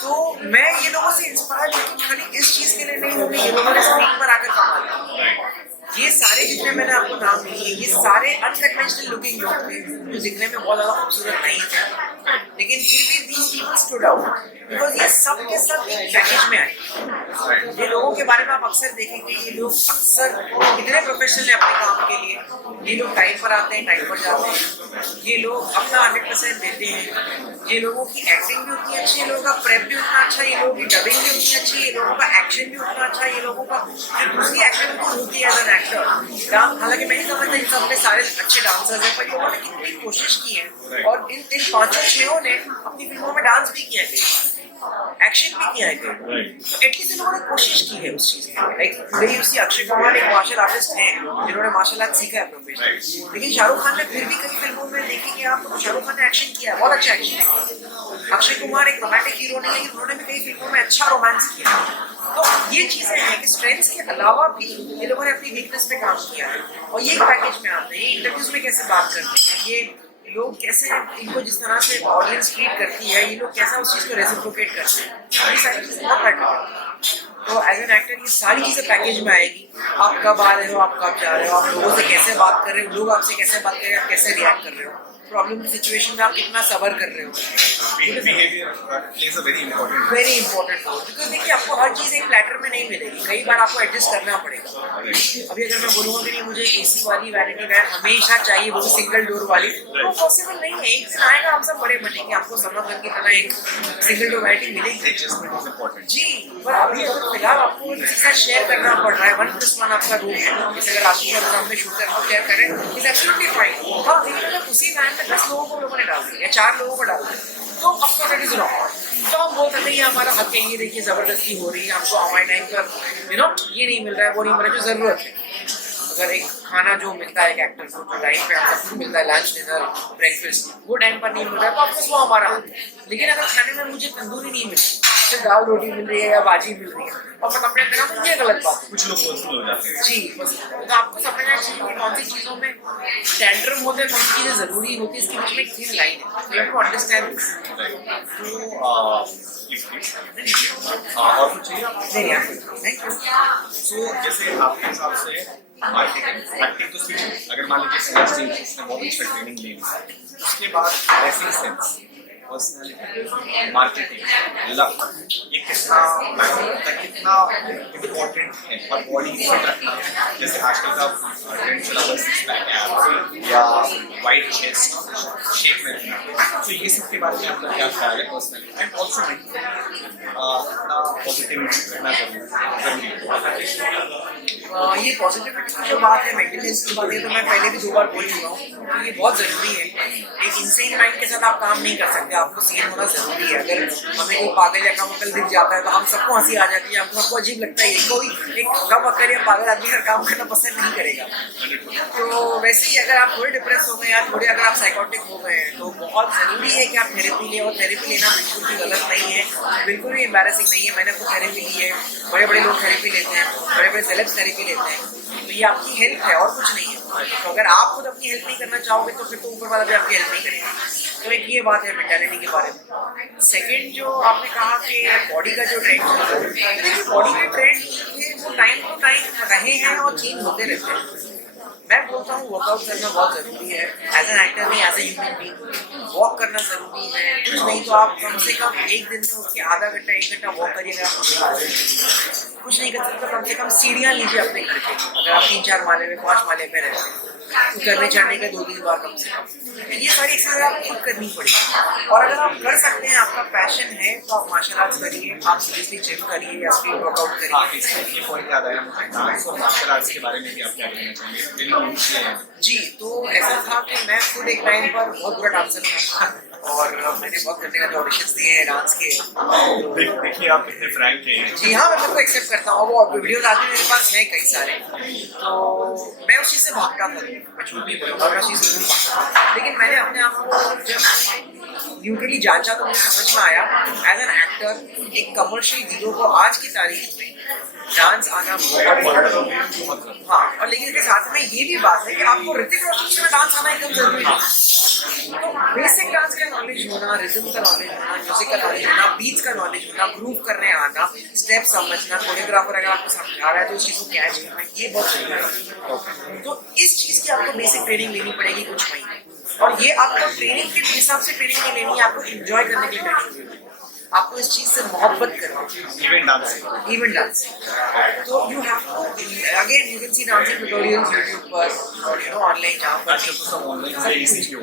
तो मैं ये लोगों से इंस्पायर्ड हूँ, खाली इस चीज़ के लिए नहीं हूँ कि ये लोगों ने स्क्रीन पर आकर कमाल। ये सारे जितने मैंने आपको नाम लिए, ये सारे अनकन्वेंशनल लुकिंग लोग थे, जो दिखने में बहुत ज़्यादा खूबसूरत नहीं थे, लेकिन फिर भी these people stood out, because ये सब के सब एक पैकेज में आए। ये लोगों के बारे में आप अक्सर देखेंगे, ये लोग अक्सर इतने प्रोफेशनल हैं अपने काम के लिए, ये लोग टाइम पर आते हैं, टाइम पर जाते हैं, ये लोग अपना 100% देते हैं, ये लोगों की एक्टिंग भी उतनी अच्छी है, लोगों का प्रेप भी उतना अच्छा, ये लोगों की डबिंग भी उतनी अच्छी है, ये लोगों का एक्शन भी उतना अच्छा, ये लोगों का जो दूसरी एक्टिविटीज होती है एज एन एक्टर। हालांकि मैं नहीं समझता इन सब में सारे अच्छे डांसर्स हैं, पर लोगों ने कितनी कोशिश की है, और इन 5-6 ने अपनी फिल्मों में डांस भी किया है। एक्शन भी किया है कई, Right. तो एटलीस्ट इन लोगों ने कोशिश की है उस चीज में। Like today you see Akshay Kumar एक मार्शल आर्टिस्ट हैं जिन्होंने मार्शल आर्ट सीखा है प्रोफेशनल, लेकिन शाहरुख खान ने फिर भी कई फिल्मों में देखेंगे आप तो शाहरुख खान ने एक्शन किया है, बहुत अच्छा एक्शन। अक्षय कुमार एक रोमांटिक हीरो नहीं, लेकिन उन्होंने भी कई फिल्मों में अच्छा रोमांस किया। तो ये चीजें हैं कि स्ट्रेंथ्स के अलावा भी ये लोगों ने अपनी वीकनेस पे काम किया है, और ये एक पैकेज में आते हैं। इंटरव्यूज में कैसे बात करते हैं ये लोग, कैसे इनको जिस तरह से ऑडियंस ट्रीट करती है, ये लोग कैसा उस चीज को रेसिप्रोकेट करते हैं, ये सारी चीजें बहुत मैटर करती है। तो एज एन एक्टर ये सारी चीजें पैकेज में आएगी। आप कब आ रहे हो, आप कब जा रहे हो, आप लोगों से कैसे बात कर रहे हो, लोग आपसे कैसे बात कर रहे हैं, आप कैसे रिएक्ट कर रहे हो, प्रॉब्लम की सिचुएशन में आप कितना सबर कर रहे हो। Behavior plays a very important role. Very important role, because देखिए आपको हर चीज एक प्लेटर में नहीं मिलेगी, कई बार आपको एडजस्ट करना पड़ेगा। अभी अगर मैं बोलूँगा कि नहीं मुझे एसी वाली वैनिटी वैन हमेशा चाहिए, वो सिंगल डोर वाली, तो पॉसिबल नहीं है। एक दिन आएगा हम सब बड़े बनेंगे, आपको समरबन की तरह एक सिंगल डोर वैनिटी मिलेगी। Adjustment is important. जी, पर अभी अगर फिलहाल आपको किसी के साथ शेयर करना पड़ रहा है, 1+1 आपका रूम है, जैसे अगर आपके साथ में शूट करना शेयर करें, इज एब्सोल्युटली फाइन। हाँ, लेकिन अगर उसी वैन में 10 लोगों को लोगों ने डाल दिया या 4 लोगों को डाल दिया, तो ऑफकोर्स इट इज रॉन्ग। तो हम बोलते हैं ये हमारा हक है, ये देखिए जबरदस्ती हो रही है, हमको हमारे टाइम पर ये नहीं मिल रहा है, वो नहीं मिल रहा है जो जरूरत है। अगर एक खाना जो मिलता है एक एक्टर को जो टाइम पे हम सबको मिलता है, लंच डिनर ब्रेकफास्ट, वो टाइम पर नहीं मिल रहा है, तो ऑफकोर्स वो हमारा हक है। लेकिन अगर खाने में मुझे तंदूरी नहीं मिल रही, सिर्फ दाल रोटी मिल रही है या भाजी मिल रही है, और मैं कंप्लेंट कर रहा हूँ, ये गलत बात है। कुछ लोग पर्सनल हो जाते हैं। जी, बस तो आपको समझना चाहिए कि कौन सी चीज़ों में टेंडरम होते हैं, कौन सी चीज़ें ज़रूरी होती है, इसके बीच में एक थिन लाइन है। You have to understand. और कुछ चाहिए आपको? नहीं थैंक यू। सो जैसे आपके हिसाब से मार्केटिंग एक्टिंग तो सीखी, अगर मान लीजिए उसने बहुत अच्छा ट्रेनिंग ली, उसके बाद dressing sense, personality, marketing, luck, ये कितना इम्पोर्टेंट है, और बॉडी फिट रखना, जैसे आजकल का ट्रेंड चला हुआ 6 पैक एब्स या वाइट चेस्ट शेप में रहना, तो ये सब के बारे में आपका क्या ख्याल है पर्सनली, एंड ऑल्सो अपना पॉजिटिव रहना जरूरी है। ये पॉजिटिविटी की जो बात है, मेंटेनेंस की बात है, तो मैं पहले भी 2 बार बोल चुका हूँ कि ये बहुत ज़रूरी है। एक इंसेन माइंड के साथ आप काम नहीं कर सकते, आपको सीन होना ज़रूरी है। अगर हमें कोई पागल या कमअकल दिख जाता है तो हम सबको हंसी आ जाती है, हमको सबको अजीब लगता है। कोई एक कमअकल या पागल आदमी का काम करना पसंद नहीं करेगा। तो वैसे ही अगर आप थोड़े डिप्रेस हो गए या थोड़े अगर आप साइकोटिक हो गए हैं, तो बहुत ज़रूरी है कि आप थेरेपी लें, और थेरेपी लेना बिल्कुल भी गलत नहीं है, बिल्कुल भी एम्बैरेसिंग नहीं है। मैंने खुद थेरेपी ली है, बड़े बड़े लोग थेरेपी लेते हैं, बड़े बड़े सेलेब्स थेरेपी लेते हैं, तो ये आपकी हेल्प है और कुछ नहीं है। तो अगर आप खुद अपनी हेल्प नहीं करना चाहोगे तो फिर तो ऊपर वाला भी आपकी हेल्प नहीं करेगा। तो एक ये बात है मेंटालिटी के बारे में। सेकंड जो आपने कहा कि बॉडी का जो ट्रेंड है, देखिए बॉडी के ट्रेंड वो टाइम टू टाइम रहे हैं और चेंज होते रहते हैं। मैं बोलता हूँ वर्कआउट करना बहुत ज़रूरी है, एज एन एक्टर नहीं, as a human being walk करना ज़रूरी है। कुछ नहीं तो आप कम से कम एक दिन में उसके आधा घंटा 1 घंटा वॉक करिए। अगर आप कुछ नहीं कर सकते, कम से कम सीढ़ियाँ लीजिए अपने घर के। अगर आप 3-4 माले में 5 माले पे रहते हैं, उतरने चढ़ने के 2-3 बार कम से कम, ये सारी एक्सरसाइज आप खुद करनी पड़ेगी। और अगर आप कर सकते हैं, आपका पैशन है, तो आप मार्शल आर्ट्स करिए, आप सीरियसली जिम करिए या स्ट्रीट वर्कआउट करिए। इसमें ये पॉइंट याद आया मुझे, डांस और मार्शल आर्ट्स के बारे में भी आप क्या कहना चाहेंगे? जी, तो ऐसा था कि मैं खुद एक टाइम पर बहुत बुरा डांसर था, और मैंने बहुत करने का ऑडिशंस दिए हैं डांस के। देखिए आप कितने फ्रैंक हैं। जी हाँ, मैं सबको एक्सेप्ट करता हूँ, वो वीडियोस आती मेरे पास हैं कई सारे। तो मैं उस चीज़ से भागता था, मैं झूठ नहीं बोलूँगा, मैं उस चीज़ से भागता था। लेकिन मैंने अपने आप को जब न्यूट्रली जांचा तो मुझे समझ में आया, एज एन एक्टर एक कमर्शियल हीरो को आज की तारीख में डांस आना बहुत, हाँ। और लेकिन इसके साथ में ये भी बात है कि आपको ऋतिक रोशन में डांस आना एकदम जरूरी है। तो बेसिक डांस का नॉलेज होना, रिदम का नॉलेज होना, म्यूजिक का नॉलेज होना, बीट्स का नॉलेज होना, ग्रूव करने आना, स्टेप समझना, कोरियोग्राफर अगर आपको समझा रहा है तो उस चीज़ को कैच करना, ये बहुत जरूरी है। तो इस चीज़ की आपको बेसिक ट्रेनिंग लेनी पड़ेगी कुछ महीने, और ये आपको ट्रेनिंग के हिसाब से ट्रेनिंग नहीं लेनी है, आपको एंजॉय करने की ट्रेनिंग लेनी है। आपको इस चीज से मोहब्बत करनी है, इवेंट डांस। तो you have to, again you can see dancing tutorials YouTube पर और ऑनलाइन, जहाँ पर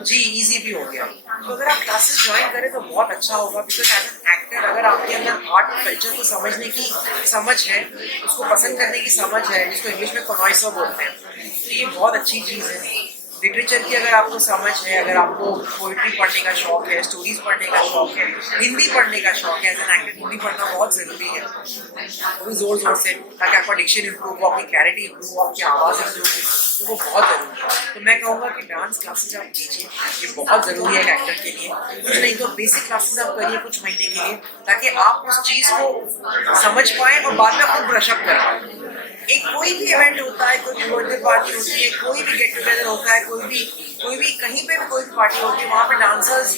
जी इजी भी हो गया। तो अगर आप क्लासेस ज्वाइन करें तो बहुत अच्छा होगा, बिकॉज एज एन एक्टर अगर आपके अंदर आर्ट कल्चर को समझने की समझ है, उसको पसंद करने की समझ है, जिसको इंग्लिश में कॉनॉइसर बोलते हैं, तो ये बहुत अच्छी चीज़ है। लिटरेचर की अगर आपको समझ है, अगर आपको पोइट्री पढ़ने का शौक है, स्टोरीज पढ़ने का शौक है, हिंदी पढ़ने का शौक है, एज एन एक्टर हिंदी पढ़ना बहुत ज़रूरी है, वो भी ज़ोर ज़ोर से, ताकि आपका डिक्शन इम्प्रूव हो, आपकी क्लैरिटी इम्प्रूव हो, आपकी आवाज़ इम्प्रूव हो, तो वो बहुत ज़रूरी है। तो मैं कहूँगा कि डांस क्लासेस आप कीजिए, ये बहुत ज़रूरी है एक एक्टर के लिए। कुछ नहीं तो बेसिक क्लासेस आप करिए कुछ महीने के लिए, ताकि आप उस चीज़ को समझ पाएँ और बाद में खुद ब्रशअप कर पाएँ। एक कोई भी इवेंट होता है, कोई भी बर्थडे पार्टी होती है, कोई भी गेट टुगेदर होता है, कोई भी कहीं पे भी कोई भी पार्टी होती है, वहाँ पे डांसर्स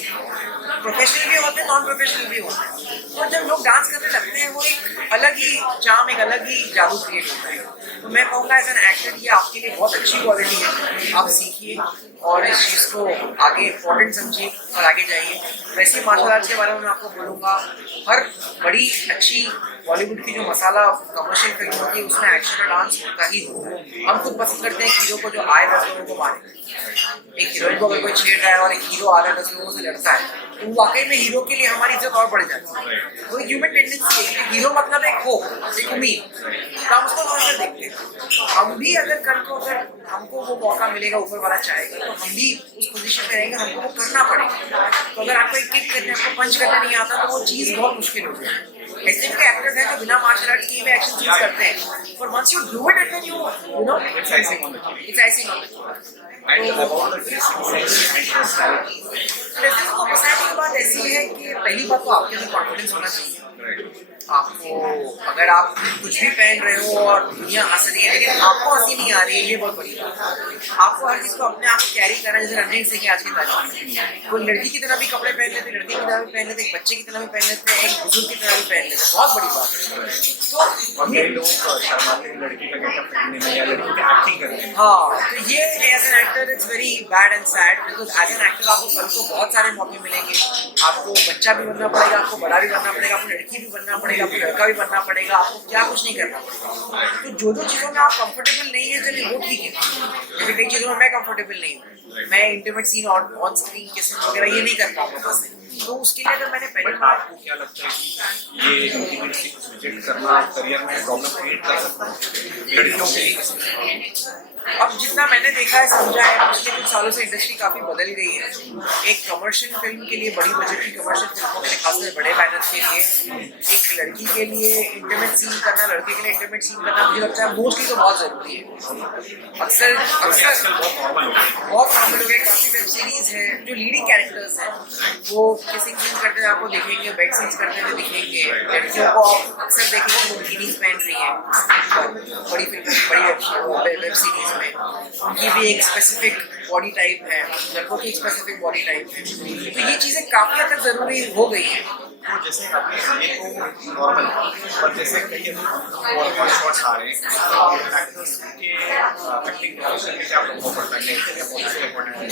प्रोफेशनल भी होते हैं, नॉन प्रोफेशनल भी होते हैं। तो जब लोग डांस करने लगते हैं, वो एक अलग ही चार्म, एक अलग ही जादू क्रिएट होता है। तो मैं कहूँगा एज एन एक्टर ये आपके लिए बहुत अच्छी क्वालिटी है, आप सीखिए और इस चीज़ को आगे इम्पोर्टेंट समझिए और आगे जाइए। वैसे मार्शल आर्ट्स के बारे में मैं आपको बोलूँगा, हर बड़ी अच्छी बॉलीवुड की जो मसाला कमर्शियल फिल्म होती है उसमें एक्शन और डांस होता ही हो। हम खुद पसंद करते हैं हीरो को जो आए 10 लोगों को मारे, एक हीरोइन को अगर कोई छेड़ रहा है और एक हीरो आ रहा है 10 लोगों से लड़ता है, तो वाकई में हीरो के लिए हमारी इज्जत और बढ़ जाती है। वो ह्यूमन टेंडेंसी है, हीरो मतलब एक होप, एक उम्मीद, तो हम उसको नॉर्मल देखते हैं। हम भी अगर कल को अगर हमको वो मौका मिलेगा, ऊपर वाला चाहेगा, तो हम भी उस पोजीशन में रहेंगे, हमको वो करना पड़ेगा। तो अगर आपको एक किक करने, आपको पंच करना नहीं आता, तो वो चीज़ बहुत मुश्किल होती है। ऐसे भी एक्टर्स हैं जो बिना मार्शल आर्ट किए हुए एक्शन सीन्स करते हैं, पर once you do it and then you know It's icing on the cake. It's icing on the cake. And about the dressing sense and personality. Dressing को पसंद की बात ऐसी है कि पहली बात तो आपके अंदर कॉन्फिडेंस होना चाहिए। Right. आपको अगर आप कुछ भी पहन रहे हो और दुनिया हंस रही है लेकिन आपको हंसी नहीं आ रही है, ये बहुत बड़ी बात है। आपको हर चीज़ को अपने आप कैरी करना है, जैसे रणजीत सिंह आज की तारीख में कोई लड़की की तरह भी कपड़े पहन लेते, लड़के की तरह भी पहन लेते, एक बच्चे की तरह भी पहन लेते, एक बुजुर्ग की तरह भी पहन लेते, बहुत बड़ी बात है। और तो कई लोग शर्माते हैं लड़की का गेटअप पहनने में या लड़की की एक्टिंग करने में। हाँ, तो ये as an actor it's very bad and sad, because as an actor आपको कल को बहुत सारे मौके मिलेंगे। आपको बच्चा भी बनना पड़ेगा, आपको बड़ा भी बनना पड़ेगा, आपको लड़की भी बनना पड़ेगा, आपको लड़का भी बनना पड़ेगा, आपको क्या कुछ नहीं करना पड़ेगा। तो जो जो चीज़ों में आप कंफर्टेबल नहीं है, चलिए वो ठीक है। जैसे कई चीज़ों में मैं कंफर्टेबल नहीं हूँ, मैं इंटीमेट सीन और ऑन स्क्रीन किसिंग वगैरह ये नहीं कर पाऊंगा बस। तो उसके लिए अगर मैंने पहले बट आपको क्या लगता है कि ये इंटीमेसी को सब्जेक्ट करना करियर में प्रॉब्लम क्रिएट कर सकता है लड़कियों के लिए? अब जितना मैंने देखा है, समझा है, पिछले कुछ सालों से इंडस्ट्री काफ़ी बदल गई है। एक कमर्शियल फिल्म के लिए, बड़ी बजट की कमर्शियल फिल्मों के लिए, खासकर बड़े बैनर के लिए, एक लड़की के लिए इंटीमेट सीन करना, लड़के के लिए इंटीमेट सीन करना, मुझे लगता है मोस्टली तो बहुत ज़रूरी है। अक्सर बहुत नॉर्मल हो गया। बहुत कॉमन हो गए। काफ़ी वेब सीरीज हैं जो लीडिंग कैरेक्टर्स हैं, वो किसिंग सीन करते हुए आपको देखेंगे, बेड सीन्स करते हुए दिखेंगे। लड़कियों को आप अक्सर देखेंगे वो बिकिनीज पहन रही हैं बड़ी फिल्म, बड़ी वेब सीरीज में। उनकी भी एक स्पेसिफिक बॉडी टाइप है, लड़कों की एक स्पेसिफिक बॉडी टाइप है। तो ये चीज़ें काफ़ी हद तक ज़रूरी हो गई हैं। तो जैसे अभी ये तो नॉर्मल पर जैसे कई और शॉट्स आ रहे हैं एक्टर्स के एक्टिंग प्रोफेशन में क्या प्रभाव पड़ता है, नेगेटिव या पॉजिटिव इम्पोर्टेंट है?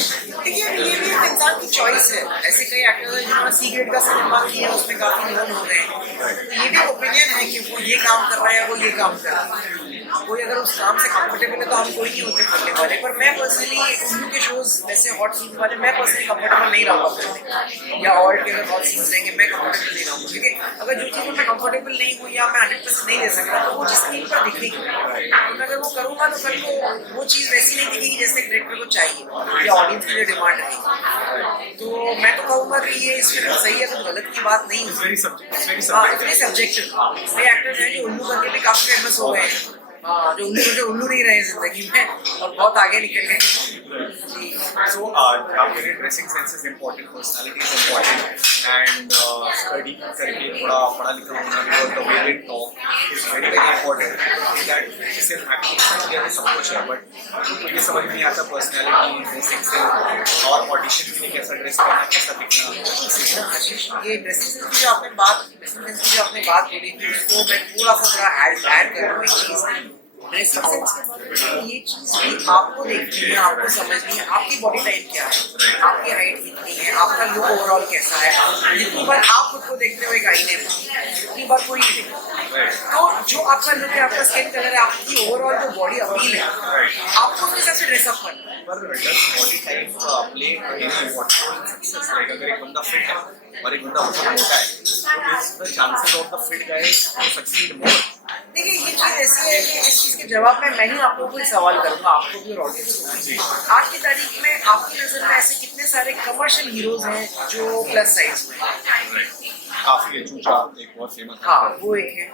देखिए, ये भी एक इंसान की चॉइस है। ऐसे कई एक्टर्स हैं जिन्होंने सी ग्रेड का सिनेमा किया, उसमें काफ़ी नोन हो रहे हैं। तो ये भी ओपिनियन है कि वो ये काम कर रहा है, वो ये काम कर रहा है। कोई अगर उस काम से कंफर्टेबल है तो हम कोई नहीं होते करने वाले, पर मैं पर्सनली उन्हीं के शोज वैसे हॉट सीन्स वाले मैं पर्सनली कंफर्टेबल नहीं रहूँगा करने, या और के अगर हॉट सीन्स देंगे मैं कंफर्टेबल नहीं रहूँगा, क्योंकि अगर जो चीज़ में मैं कंफर्टेबल नहीं हूँ या मैं 100% नहीं दे सकता, तो वो चीज़ स्क्रीन पर दिखेगी। तो अगर वो करूँगा तो कल को वो चीज़ वैसी नहीं दिखेगी जैसे डायरेक्टर को चाहिए या ऑडियंस की जो डिमांड रहेगी। तो मैं तो कहूँगा कि ये इसमें सही है तो गलत की बात नहीं है। हाँ, इतने सब्जेक्टिव कई एक्टर्स हैं जो उल्लू करके भी काफ़ी फेमस हो गए हैं। हाँ, जो उल्लू नहीं रहे जिंदगी में और बहुत आगे निकल गए। जी। So, आपके लिए dressing sense is important, personality is important and study करके थोड़ा पढ़ा लिखा होना, because the way they talk is very very important. That सिर्फ एक्टिंग किया तो सब कुछ है, बट उनको ये समझ नहीं आता पर्सनालिटी, ड्रेसिंग सेंस और ऑडिशन के लिए कैसा ड्रेस करना, कैसा दिखना। आशीष, ये ड्रेसिंग सेंस की जो आपने बात बोली थी, उसको मैं थोड़ा सा थोड़ा ऐड करूँ एक चीज़। ड्रेसिंग सेंस के बारे में ये चीज़ भी आपको देखनी है, आपको समझनी है, आपकी बॉडी टाइप क्या है, आपकी हाइट कितनी है, आपका लुक ओवरऑल कैसा है। जितनी बार आप खुद को देखते हो एक आईने में, उतनी बार कोई नहीं देखता। तो जो आपका लुक है, आपका स्किन कलर है, आपकी ओवरऑल जो बॉडी अपील है, आपको उसके हिसाब से ड्रेसअप करना है। पर body type play important role in success. Like अगर एक बंदा फिट है और एक बंदा बहुत मोटा है, तो chances of the fit guy to succeed more देखिए ये चीज़ ऐसी है कि इस चीज़ के जवाब में मैं ही आप लोगों को एक सवाल करूंगा, आपको भी और ऑडियंस को। आज की तारीख में आपकी नज़र में ऐसे कितने सारे कमर्शियल हीरोज हैं जो प्लस साइज में हैं? काफी है, चूचा एक बहुत फेमस हाँ वो एक है,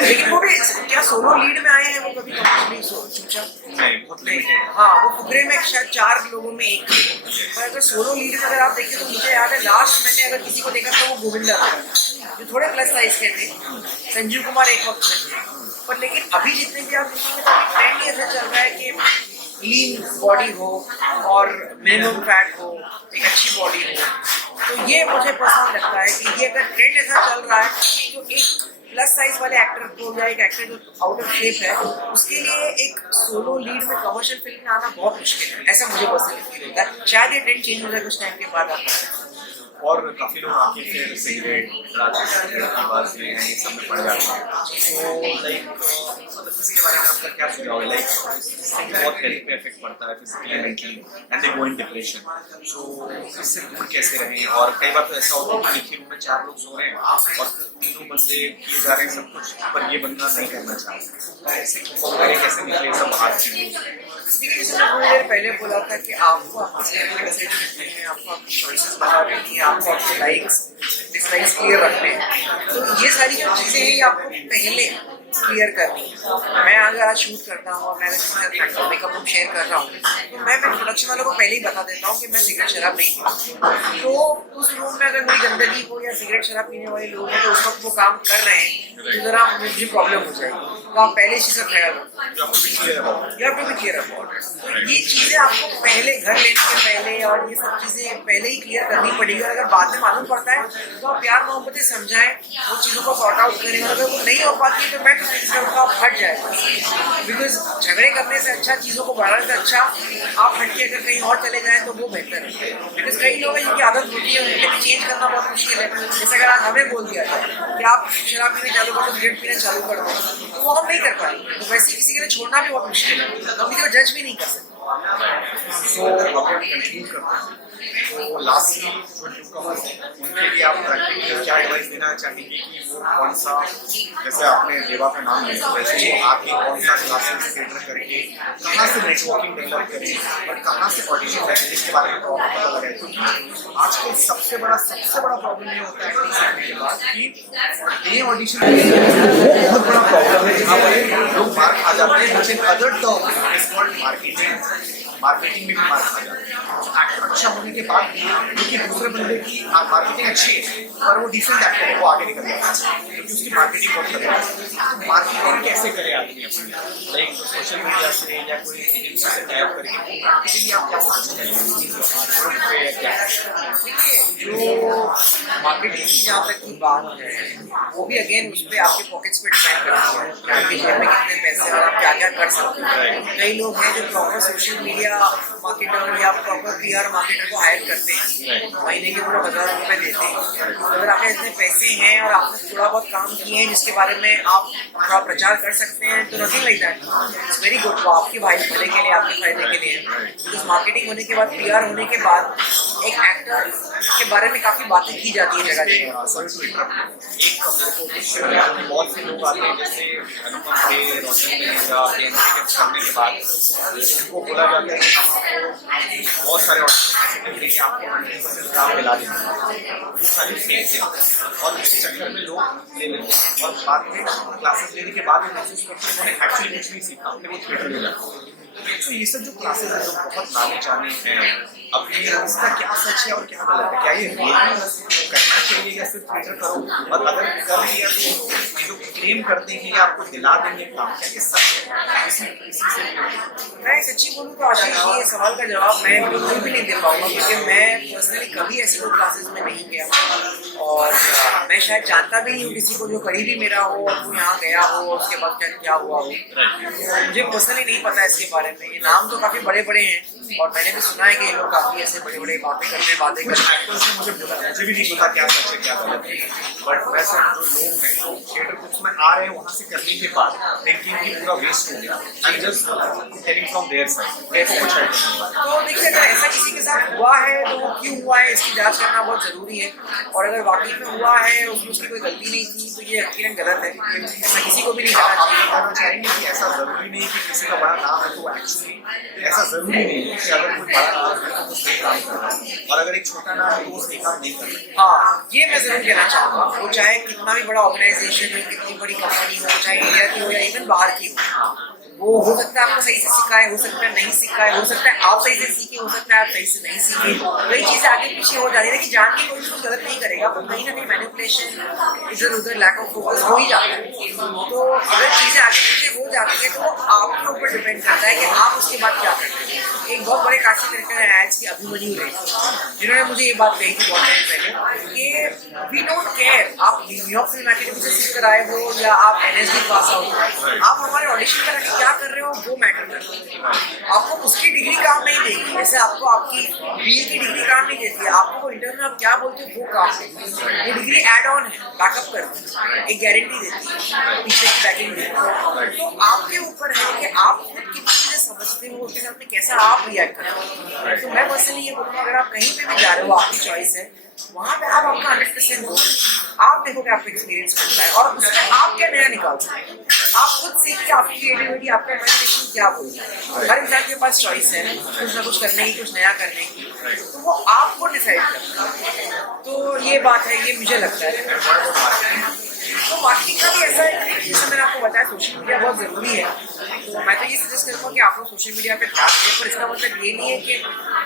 लेकिन वो भी क्या सोलो लीड में आए हैं वो कभी कमर्शियली चूचा नहीं, बहुत लिमिटेड। हाँ वो फुकरे में शायद 4 लोगों में एक थे। पर अगर सोलो लीड में अगर आप देखें तो मुझे याद है लास्ट मैंने अगर किसी को देखा तो वो गोविंदा था, जो थोड़े प्लस साइज के थे। संजीव कुमार एक वक्त में थे, पर लेकिन अभी जितने भी आप देखेंगे तो अभी ट्रेंड ही ऐसा चल रहा है कि लीन बॉडी हो और मिनिमम फैट हो, एक अच्छी बॉडी हो। तो ये मुझे पसंद लगता है कि ये अगर ट्रेंड ऐसा चल रहा है तो एक प्लस साइज वाले एक्टर को या एक एक्टर जो आउट ऑफ शेप है उसके लिए एक सोलो लीड में कमर्शियल फिल्म में आना बहुत मुश्किल है, ऐसा मुझे पर्सनली फील होता है। शायद ये ट्रेंड चेंज हो जाए कुछ टाइम के बाद आता और काफी लोग आके फिर सिगरेट की बात में ये सब में पड़ जाते हैं। तो लाइक मतलब इसके बारे में आपका क्या सुझाव है? लाइक इससे बहुत हेल्थ पे इफेक्ट पड़ता है, physically mentally, and they go in depression. तो इससे दूर कैसे रहें? और कई बार तो ऐसा होता है कि एक ही रूम में 4 लोग सो रहे हैं और तीनों बंदे किए जा रहे हैं सब कुछ, पर ये बंदा नहीं करना चाहता, ऐसे कैसे निकले सब बाहर चीज़ों? देखिए जैसे मैं थोड़ी देर पहले बोला था कि आपको आपको आपकी चॉइसेस बना रही है, आपको आपके लाइक्स डिसलाइक्स क्लियर रखने हैं। तो ये सारी जो चीज़ें हैं ये आपको पहले क्लियर करनी है। मैं अगर आज शूट करता हूँ और मैं अगर किसी के साथ मेकअप रूम शेयर कर रहा हूँ तो मैं प्रोडक्शन वालों को पहले ही बता देता हूँ कि मैं सिगरेट शराब नहीं पीता। तो उस रूम में अगर कोई गंदगी हो या सिगरेट शराब पीने वाले लोग हैं तो उस वक्त वो काम कर रहे हैं तो जरा मुझे प्रॉब्लम हो जाएगी। तो आप पहले इसी का ख्याल रखो, या फिर भी क्लियर अबाउट इट। तो ये चीज़ें आपको पहले घर लेने के पहले और ये सब चीज़ें पहले ही क्लियर करनी पड़ेगी। और अगर बाद में मालूम पड़ता है तो आप प्यार मोहब्बत से समझाएं, वो चीज़ों को सॉर्ट आउट करें। और अगर वो नहीं हो पाती है तो मैं आप हट जाएगा, बिकॉज झगड़े करने से अच्छा, चीज़ों को बढ़ाने से अच्छा आप हट के अगर कहीं और चले जाएं तो वो बेहतर है। बिकॉज कई लोग हैं जिनकी आदत होती है उनके लिए चेंज करना बहुत मुश्किल है। जैसे अगर आज हमें बोल दिया जाए कि आप शराब पीने चालू कर दो, सिगरेट पीना चालू कर दो, तो वो हम नहीं कर पाएंगे। तो वैसे किसी के लिए छोड़ना भी बहुत मुश्किल है, हम किसी को जज भी नहीं कर सकते। सो अगर कंक्लूड करते हैं तो लास्टली जो न्यूकमर्स हैं उनके लिए आप प्रैक्टिकली क्या एडवाइस देना चाहेंगे कि वो कौन सा, जैसे आपने देवा का नाम लिया, वैसे वो आके कौन सा क्लासेस थिएटर करके कहाँ से नेटवर्किंग डेवलप करें और कहाँ से ऑडिशन करें, इसके बारे में प्रॉब्लम पता लगाए? क्योंकि आजकल सबसे बड़ा प्रॉब्लम ये होता है सीखने के बाद कि ये ऑडिशन वो बहुत बड़ा प्रॉब्लम है जहाँ पर लोग मार खा जाते हैं। लेकिन other term is called marketing में भी मार खा जाते हैं। एक्टर अच्छा होने के बाद क्योंकि दूसरे बंदे की मार्केटिंग अच्छी है पर वो डिसेंट एक्टर है, वो आगे निकल जाता है क्योंकि उसकी मार्केटिंग बहुत कर रहा है। तो मार्केटिंग कैसे करे आदमी अपनी, लाइक सोशल मीडिया से या कोई एजेंसी से टाइप करके मार्केटिंग आप क्या सोचते हैं? जो मार्केटिंग की जहाँ तक की बात है वो भी अगेन उस पर आपके पॉकेट्स पे डिपेंड करती है कि आपके जेब में कितने पैसे और आप क्या क्या कर सकते हैं। कई लोग हैं जो प्रॉपर सोशल मीडिया मार्केटर या प्रॉपर PR मार्केटर को हायर करते हैं, महीने के पूरा 10,000 रुपये देते हैं। अगर आपके इतने पैसे हैं और आपने थोड़ा बहुत काम किए हैं जिसके बारे में आप थोड़ा प्रचार कर सकते हैं तो nothing like that, it's very good. वो आपके भाई भले के लिए, आपके फायदे के लिए। बिकॉज मार्केटिंग होने के बाद, PR होने के बाद एक एक्टर के बारे में काफ़ी बातें की जाती है जगह जगह। बहुत से लोग आते हैं जैसे अनुपम थे, रोशन करने के बाद उनको बोला जाता है कि आपको बहुत सारे ऑप्शन आपको 100% काम मिला देंगे, वो सारी फेक है और इस चक्कर में लोग ले लेते हैं और बाद में क्लासेस लेने के बाद में महसूस करते हैं उन्होंने एक्चुअली कुछ नहीं सीखा, फिर वो थिएटर में जाते हैं। तो ये सब जो क्लासेस हैं जो बहुत नामी जाने हैं, अब इसका क्या सच है और क्या गलत है? क्या ये रियली करना चाहिए या सिर्फ थिएटर करो? और अगर कर लिया तो जो क्लेम करते हैं कि आपको दिला देंगे काम, क्या ये सच है? इसी से मैं सच्ची बोलूँ तो आशीष ये सवाल का जवाब मैं बिल्कुल भी नहीं दे पाऊंगा क्योंकि मैं पर्सनली कभी ऐसे कोई क्लासेस में नहीं गया और मैं शायद जानता भी नहीं हूँ किसी को जो करीबी मेरा हो और वो यहाँ गया हो उसके बाद क्या हुआ हो। तो मुझे पर्सनली नहीं पता इसके बारे में। ये नाम तो काफ़ी बड़े बड़े हैं और मैंने भी सुना है कि ये लोग काफ़ी ऐसे बड़े बड़े बातें करते हैं। एक्टर्स ने मुझे भी नहीं पता क्या सच है क्या गलत है, बट वैसे जो लोग हैं जो थिएटर ग्रुप्स में आ रहे हैं वहाँ से करने के बाद थिंकिंग कि पूरा वेस्ट हो गया, I am just telling from their side, देखो कुछ आइडिया नहीं हुआ। तो देखिए अगर ऐसा किसी के साथ हुआ है तो वो क्यों हुआ है इसकी जांच करना बहुत ज़रूरी है। और अगर वाकई में हुआ है उसमें उसकी कोई गलती नहीं थी तो ये यकीनन गलत है, ऐसा किसी को भी नहीं करना आप चाहिए। कहना चाहेंगे कि ऐसा जरूरी नहीं कि किसी का बड़ा नाम है तो एक्चुअली ऐसा जरूरी नहीं है कि अगर कोई बड़ा नाम है तो वो सही काम कर रहा है और अगर एक छोटा नाम है तो वो सही काम नहीं कर रहा। हाँ, ये मैं जरूर कहना चाहूँगा, वो चाहे कितना भी बड़ा ऑर्गेनाइजेशन हो, कितनी बड़ी कंपनी हो, चाहे इंडिया की हो या इवन बाहर की हो, वो हो सकता है आपको सही से सिखाए, हो सकता है नहीं सिखाए, हो सकता है आप सही से सीखे, हो सकता है आप सही से नहीं सीखे, कई चीजें आगे पीछे हो जाती है कि जान के कोई कुछ गलत नहीं करेगा, पर कहीं ना कहीं मैनिपुलेशन, इधर उधर लैक ऑफ फोकस हो ही जाता है। तो अगर चीजें आगे पीछे हो जाती है तो वो आपके ऊपर डिपेंड करता है कि आप उसके बाद क्या करते हैं। एक बहुत बड़े कास्टिंग डायरेक्टर है एड्स की, अभिमन्यु रे, जिन्होंने मुझे ये बात कही थी बहुत टाइम पहले कि वी डोंट केयर आप न्यूयॉर्क फिल्म एकेडमी से सीख कर आए हो या आप एनएसडी पास आउट हो, आप हमारे ऑडिशन करा के क्या कर रहे हो वो मैटर करता है। आपको उसकी डिग्री काम नहीं देगी, जैसे आपको आपकी बीए की डिग्री काम नहीं देती है, आपको वो इंटरव्यू में आप क्या बोलते हो वो काम देती है। वो डिग्री एड ऑन है, बैकअप करती है, एक गारंटी देती है, पीछे की बैकिंग देती है। तो आपके ऊपर है कि आप खुद कितनी चीजें समझते हो, उसके साथ में कैसा आप रिएक्ट करते हो। तो मैं पर्सनली ये बोलूँगा अगर आप कहीं पे भी जा रहे हो, आपकी चॉइस है, वहाँ पे आप अपना 100% दो, आप देखो कि आपको एक्सपीरियंस मिलता है और उसमें आप क्या नया निकाल सकते हैं। आप खुद सीख के आपकी क्रिएटिविटी, आपका इमेजिनेशन क्या बोलता है। हर इंसान के पास चॉइस है कुछ ना कुछ करने की, कुछ नया करने की, तो वो आपको डिसाइड करना है। तो ये बात है, ये मुझे लगता है। तो मार्केटिंग का भी ऐसा है कि जैसे मैंने आपको बताया सोशल मीडिया बहुत ज़रूरी है, तो मैं तो ये सजेस्ट करूँगा कि आप लोग सोशल मीडिया पे ध्यान दें, पर इसका मतलब ये नहीं है कि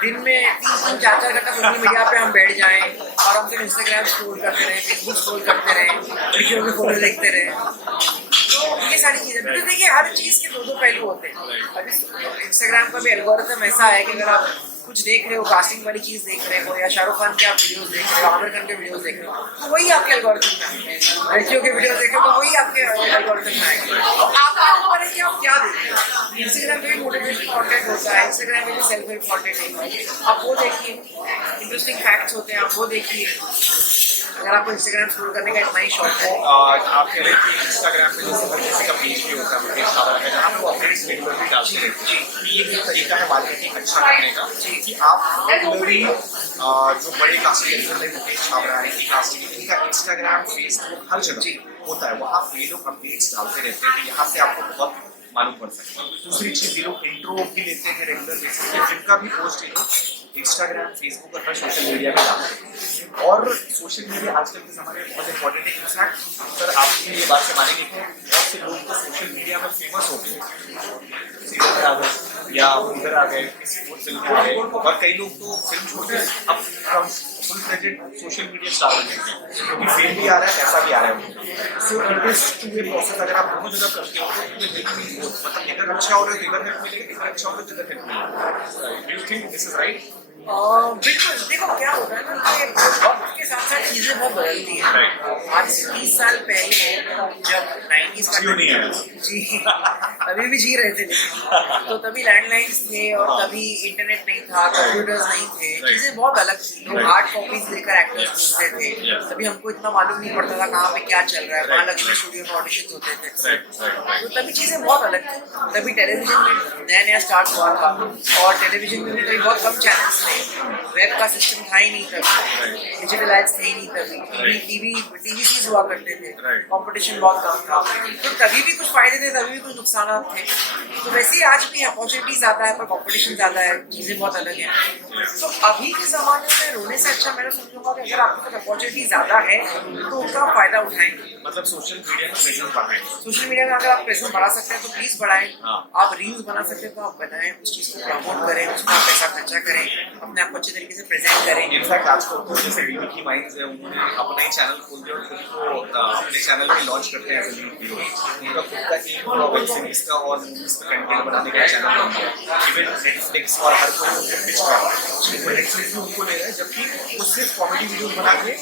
दिन में 3-4 घंटा सोशल मीडिया पे हम बैठ जाएं और हम फिर इंस्टाग्राम स्क्रॉल करते रहें, फेसबुक स्क्रॉल करते रहें, लड़कियों के फोटो देखते रहें। तो ये सारी चीज़ें, बिकॉज देखिए हर चीज़ के दो पहलू होते हैं। अभी इंस्टाग्राम का भी एल्गोरिथम ऐसा है कि अगर आप कुछ देख रहे हो, कास्टिंग वाली चीज देख रहे हो या शाहरुख खान के आप वीडियोस देख रहे हो, आमिर खान के वीडियोस देख रहे हो, तो वही आपके एल्गोरिथम में आएगा। लड़कियों के वीडियो देख रहे हो तो वही आपके एल्गोरिथम में आएगा। तो आपका ऊपर है कि आप क्या देख रहे हो। इंस्टाग्राम पे भी मोटिवेशनल कंटेंट होता है, इंस्टाग्राम पे भी सेल्फ हेल्प कंटेंट होता है, आप वो देखिए, इंटरेस्टिंग फैक्ट्स होते हैं, आप वो देखिए। अगर आपको इंस्टाग्राम स्क्रॉल करने का इतना ही शौक है, आप कह रहे हैं कि इंस्टाग्राम पे जैसे हर किसी का पेज भी होता है, मुकेश छाबड़ा का, जहाँ पे वो अपने स्टेटमेंट भी डालते रहते हैं। ये एक तरीका है मार्केटिंग अच्छा करने का कि आप रेगुलरली जो बड़े कास्टिंग है मुकेश छाबड़ा है, कास्टिंग, इनका इंस्टाग्राम, फेसबुक हर जगह होता है, वहाँ पे लोग अपडेट्स डालते रहते हैं, तो यहाँ से आपको बहुत मालूम पड़ सकता है। दूसरी चीज, ये लोग इंट्रो भी लेते हैं रेगुलर बेसिस पे, जिनका भी पोस्ट ये लोग इंस्टाग्राम, फेसबुक और हर सोशल मीडिया पे डालते हैं। और सोशल मीडिया आजकल के ज़माने में बहुत इंपॉर्टेंट है। इनफैक्ट सर आप ये बात से मानेंगे कि बहुत से लोग तो सोशल मीडिया में फेमस हो गए, सीरियल में आ गए या इधर आ गए, किसी और फिल्म में आ गए, और कई लोग तो फिल्म छोड़ के अब full fledged social media star बन गए हैं, क्योंकि फेम भी आ रहा है, पैसा भी आ रहा है। So it is two way process. अगर आप दोनों जगह करते हो तो मतलब इधर अच्छा हो रहा है तो इधर हेल्प मिलेगा, इधर अच्छा हो रहा है तो इधर हेल्प मिलेगा। Do you think this is right? बिल्कुल। देखो क्या होता है ना कि वक्त के साथ साथ चीजें बहुत बदलती हैं। आज से 30 साल पहले जब 90s का जी अभी भी जी रहे थे, लेकिन तो तभी लैंडलाइंस थे और तभी इंटरनेट नहीं था, कंप्यूटर्स नहीं थे, चीजें बहुत अलग थी। लोग हार्ड कॉपीज लेकर एक्टर्स ढूंढते थे, तभी हमको इतना मालूम नहीं पड़ता था कहाँ पे क्या चल रहा है, वहाँ लक्ष्मी स्टूडियो में ऑडिशन होते थे, तो तभी चीजें बहुत अलग थी। तभी टेलीविजन में नया नया स्टार्ट हुआ था और टेलीविजन में भी तभी बहुत कम चैनल्स थे, वेब का सिस्टम था ही नहीं तभी, डिजिटल एड्स थे ही नहीं तभी, टीवीसीज हुआ करते थे, कंपटीशन बहुत कम था, तो तभी भी कुछ फायदे थे, तभी भी कुछ नुकसान थे। तो वैसे ही आज भी अपॉर्चुनिटी ज्यादा है पर कंपटीशन ज्यादा है, चीजें बहुत अलग हैं। तो अभी के जमाने में रोने से अच्छा मैं समझूंगा कि अगर आपके पास अपॉर्चुनिटी ज्यादा है तो उनका फायदा उठाएं। मतलब सोशल मीडिया में प्रेजेंस बढ़ाएं। सोशल मीडिया में अगर आप प्रेजेंस बढ़ा सकते हैं तो प्लीज बढ़ाएं। आप रील्स बना सकते हैं तो आप बनाएं, उस चीज को प्रमोट करें, उसमें आप पैसा खर्चा करें, अपने आप को अच्छे तरीके से प्रेजेंट करें। इनफैक्ट आजकल तो जैसे वीडियो की माइंड्स है, उन्होंने अपना ही चैनल खोल दिया और खुद को अपने चैनल पे लॉन्च करते हैं एज अ लीड हीरो। उनका खुद का एक वेब सीरीज का और मूवीज का कंटेंट बनाने का चैनल बन गया। इवन नेटफ्लिक्स और हर कोई उनको पिच कर रहा है, नेटफ्लिक्स भी उनको ले रहा है, जबकि वो सिर्फ कॉमेडी वीडियोस बना के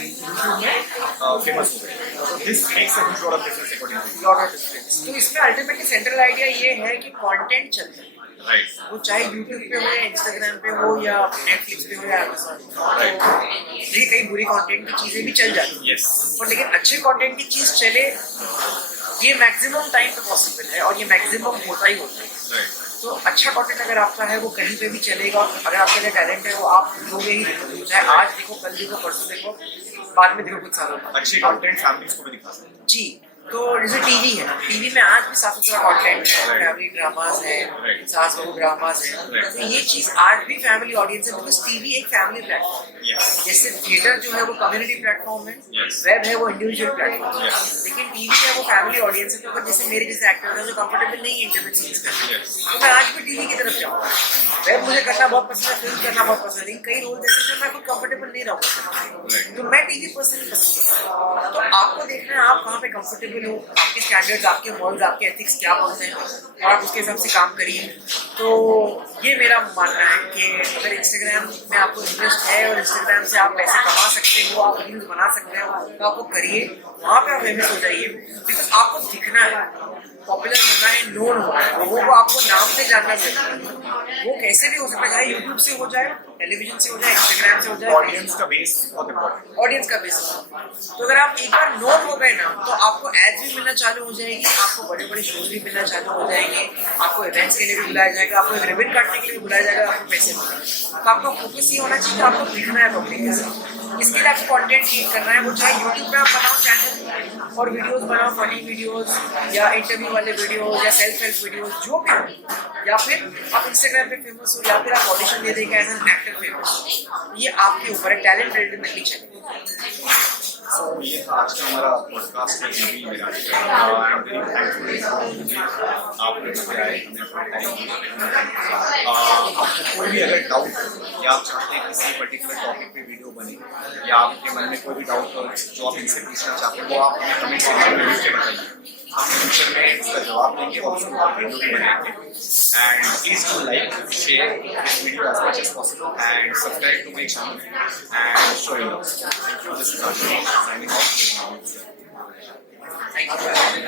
यूट्यूब में फेमस हो गए। तो this makes a huge lot of difference according to me. Lot of difference. तो इसमें अल्टीमेटली सेंट्रल आइडिया ये है कि कंटेंट चलता है, वो चाहे यूट्यूब पे हो या इंस्टाग्राम पे हो या नेटफ्लिक्स पे हो या अमेज़न। देखिए कई बुरी कंटेंट की चीजें भी चल जाती हैं, पर लेकिन अच्छे कंटेंट की चीज चले ये मैक्सिमम टाइम पे पॉसिबल है और ये मैक्सिमम होता ही होता है। तो अच्छा कंटेंट अगर आपका है वो कहीं पे भी चलेगा, अगर आपके लिए टैलेंट है वो आप लोगे ही देखोगे, चाहे आज देखो, कल देखो, परसों देखो, बाद में देखो, कुछ सालों बाद। अच्छे कंटेंट फैमिलीज को भी दिखा सकते हैं। जी, तो जैसे टीवी है, टीवी में आज भी साफ सुथरा कंटेंट है, Right. फैमिली ड्रामाज है, Right. सास बहू ड्रामाज है, Right. तो ये चीज आज भी फैमिली ऑडियंस है, बिकॉज टीवी एक फैमिली प्लेटफॉर्म है। Yes. जैसे थिएटर जो है वो कम्युनिटी प्लेटफॉर्म है, Yes. वेब है वो इंडिविजुअल प्लेटफॉर्म है, Yes. लेकिन टीवी है वो फैमिली ऑडियंस है। तो अगर जैसे मेरे जैसे एक्टर है जो कंफर्टेबल नहीं है इंटरनेट सीरीज करने, Yes. तो मैं आज भी टीवी की तरफ जाऊँगा। वेब मुझे करना बहुत पसंद है, फिल्म करना बहुत पसंद है, लेकिन कई रोल ऐसे जो मैं खुद कंफर्टेबल नहीं रहूँगा, तो मैं टीवी पर्सनली पसंद करता हूँ। तो आपको देखना है आप कहाँ पे कंफर्टेबल हो, आपके स्टैंडर्ड्स, आपके मॉरल्स, आपके एथिक्स क्या बोलते हैं, और आप उसके हिसाब से काम करिए। तो ये मेरा मानना है कि अगर इंस्टाग्राम में आपको इंटरेस्ट है और इंस्टाग्राम से आप पैसे कमा सकते हो, आप रील्स बना सकते हो, तो आपको करिए, वहाँ पे आप फेमस हो जाइए, बिकॉज आपको दिखना है, पॉपुलर होना है, नोन होना है, लोगों को आपको नाम से जानना चाहिए। वो कैसे भी हो सकता है, चाहे यूट्यूब से हो जाए, टेलीविजन से हो जाए, इंस्टाग्राम से हो जाए, ऑडियंस का बेस बहुत इम्पोर्टेंट। ऑडियंस का बेस। तो अगर आप एक बार नोन हो गए ना, तो आपको एड्स भी मिलना चालू हो जाएगी, आपको बड़े बड़े शोज भी मिलना चालू हो जाएंगे, आपको इवेंट्स के लिए भी बुलाया जाएगा, आपको एक रिबन काटने के लिए भी बुलाया जाएगा, आपको पैसे मिलेंगे। तो आपका फोकस ये होना चाहिए कि आपको दिखना है पब्लिक के साथ। इसके लिए आपको कंटेंट क्रिएट करना है, वो चाहे यूट्यूब पे आप बनाओ चैनल और वीडियोस बनाओ, फनी वीडियोस या इंटरव्यू वाले वीडियोस या सेल्फ हेल्प वीडियोस, जो भी हो, या फिर आप इंस्टाग्राम पे फेमस हो, या फिर आप ऑडिशन दे देंगे एज एन एक्टर फेमस हो, ये आपके ऊपर है, टैलेंट अल्टीमेटली चलेगा। So, ये था आज का हमारा पॉडकास्ट में भी मेरा आई एम वेरी थैंकफुल आपने मुझे आए, हमें अपना टाइम दिया। आपको कोई भी अगर डाउट हो या आप चाहते हैं किसी पर्टिकुलर टॉपिक पे वीडियो बने, या आपके मन में कोई भी डाउट हो जो आप इनसे पूछना चाहते हैं, वो आप हमें कमेंट सेक्शन में लिख के बताइए, हम फ्यूचर में उसका जवाब देंगे और उसको वीडियो भी बनाएंगे। And please do like, share this video as much as possible and subscribe to my channel and show your love. Thank you. This is Ashish signing off. Thank you.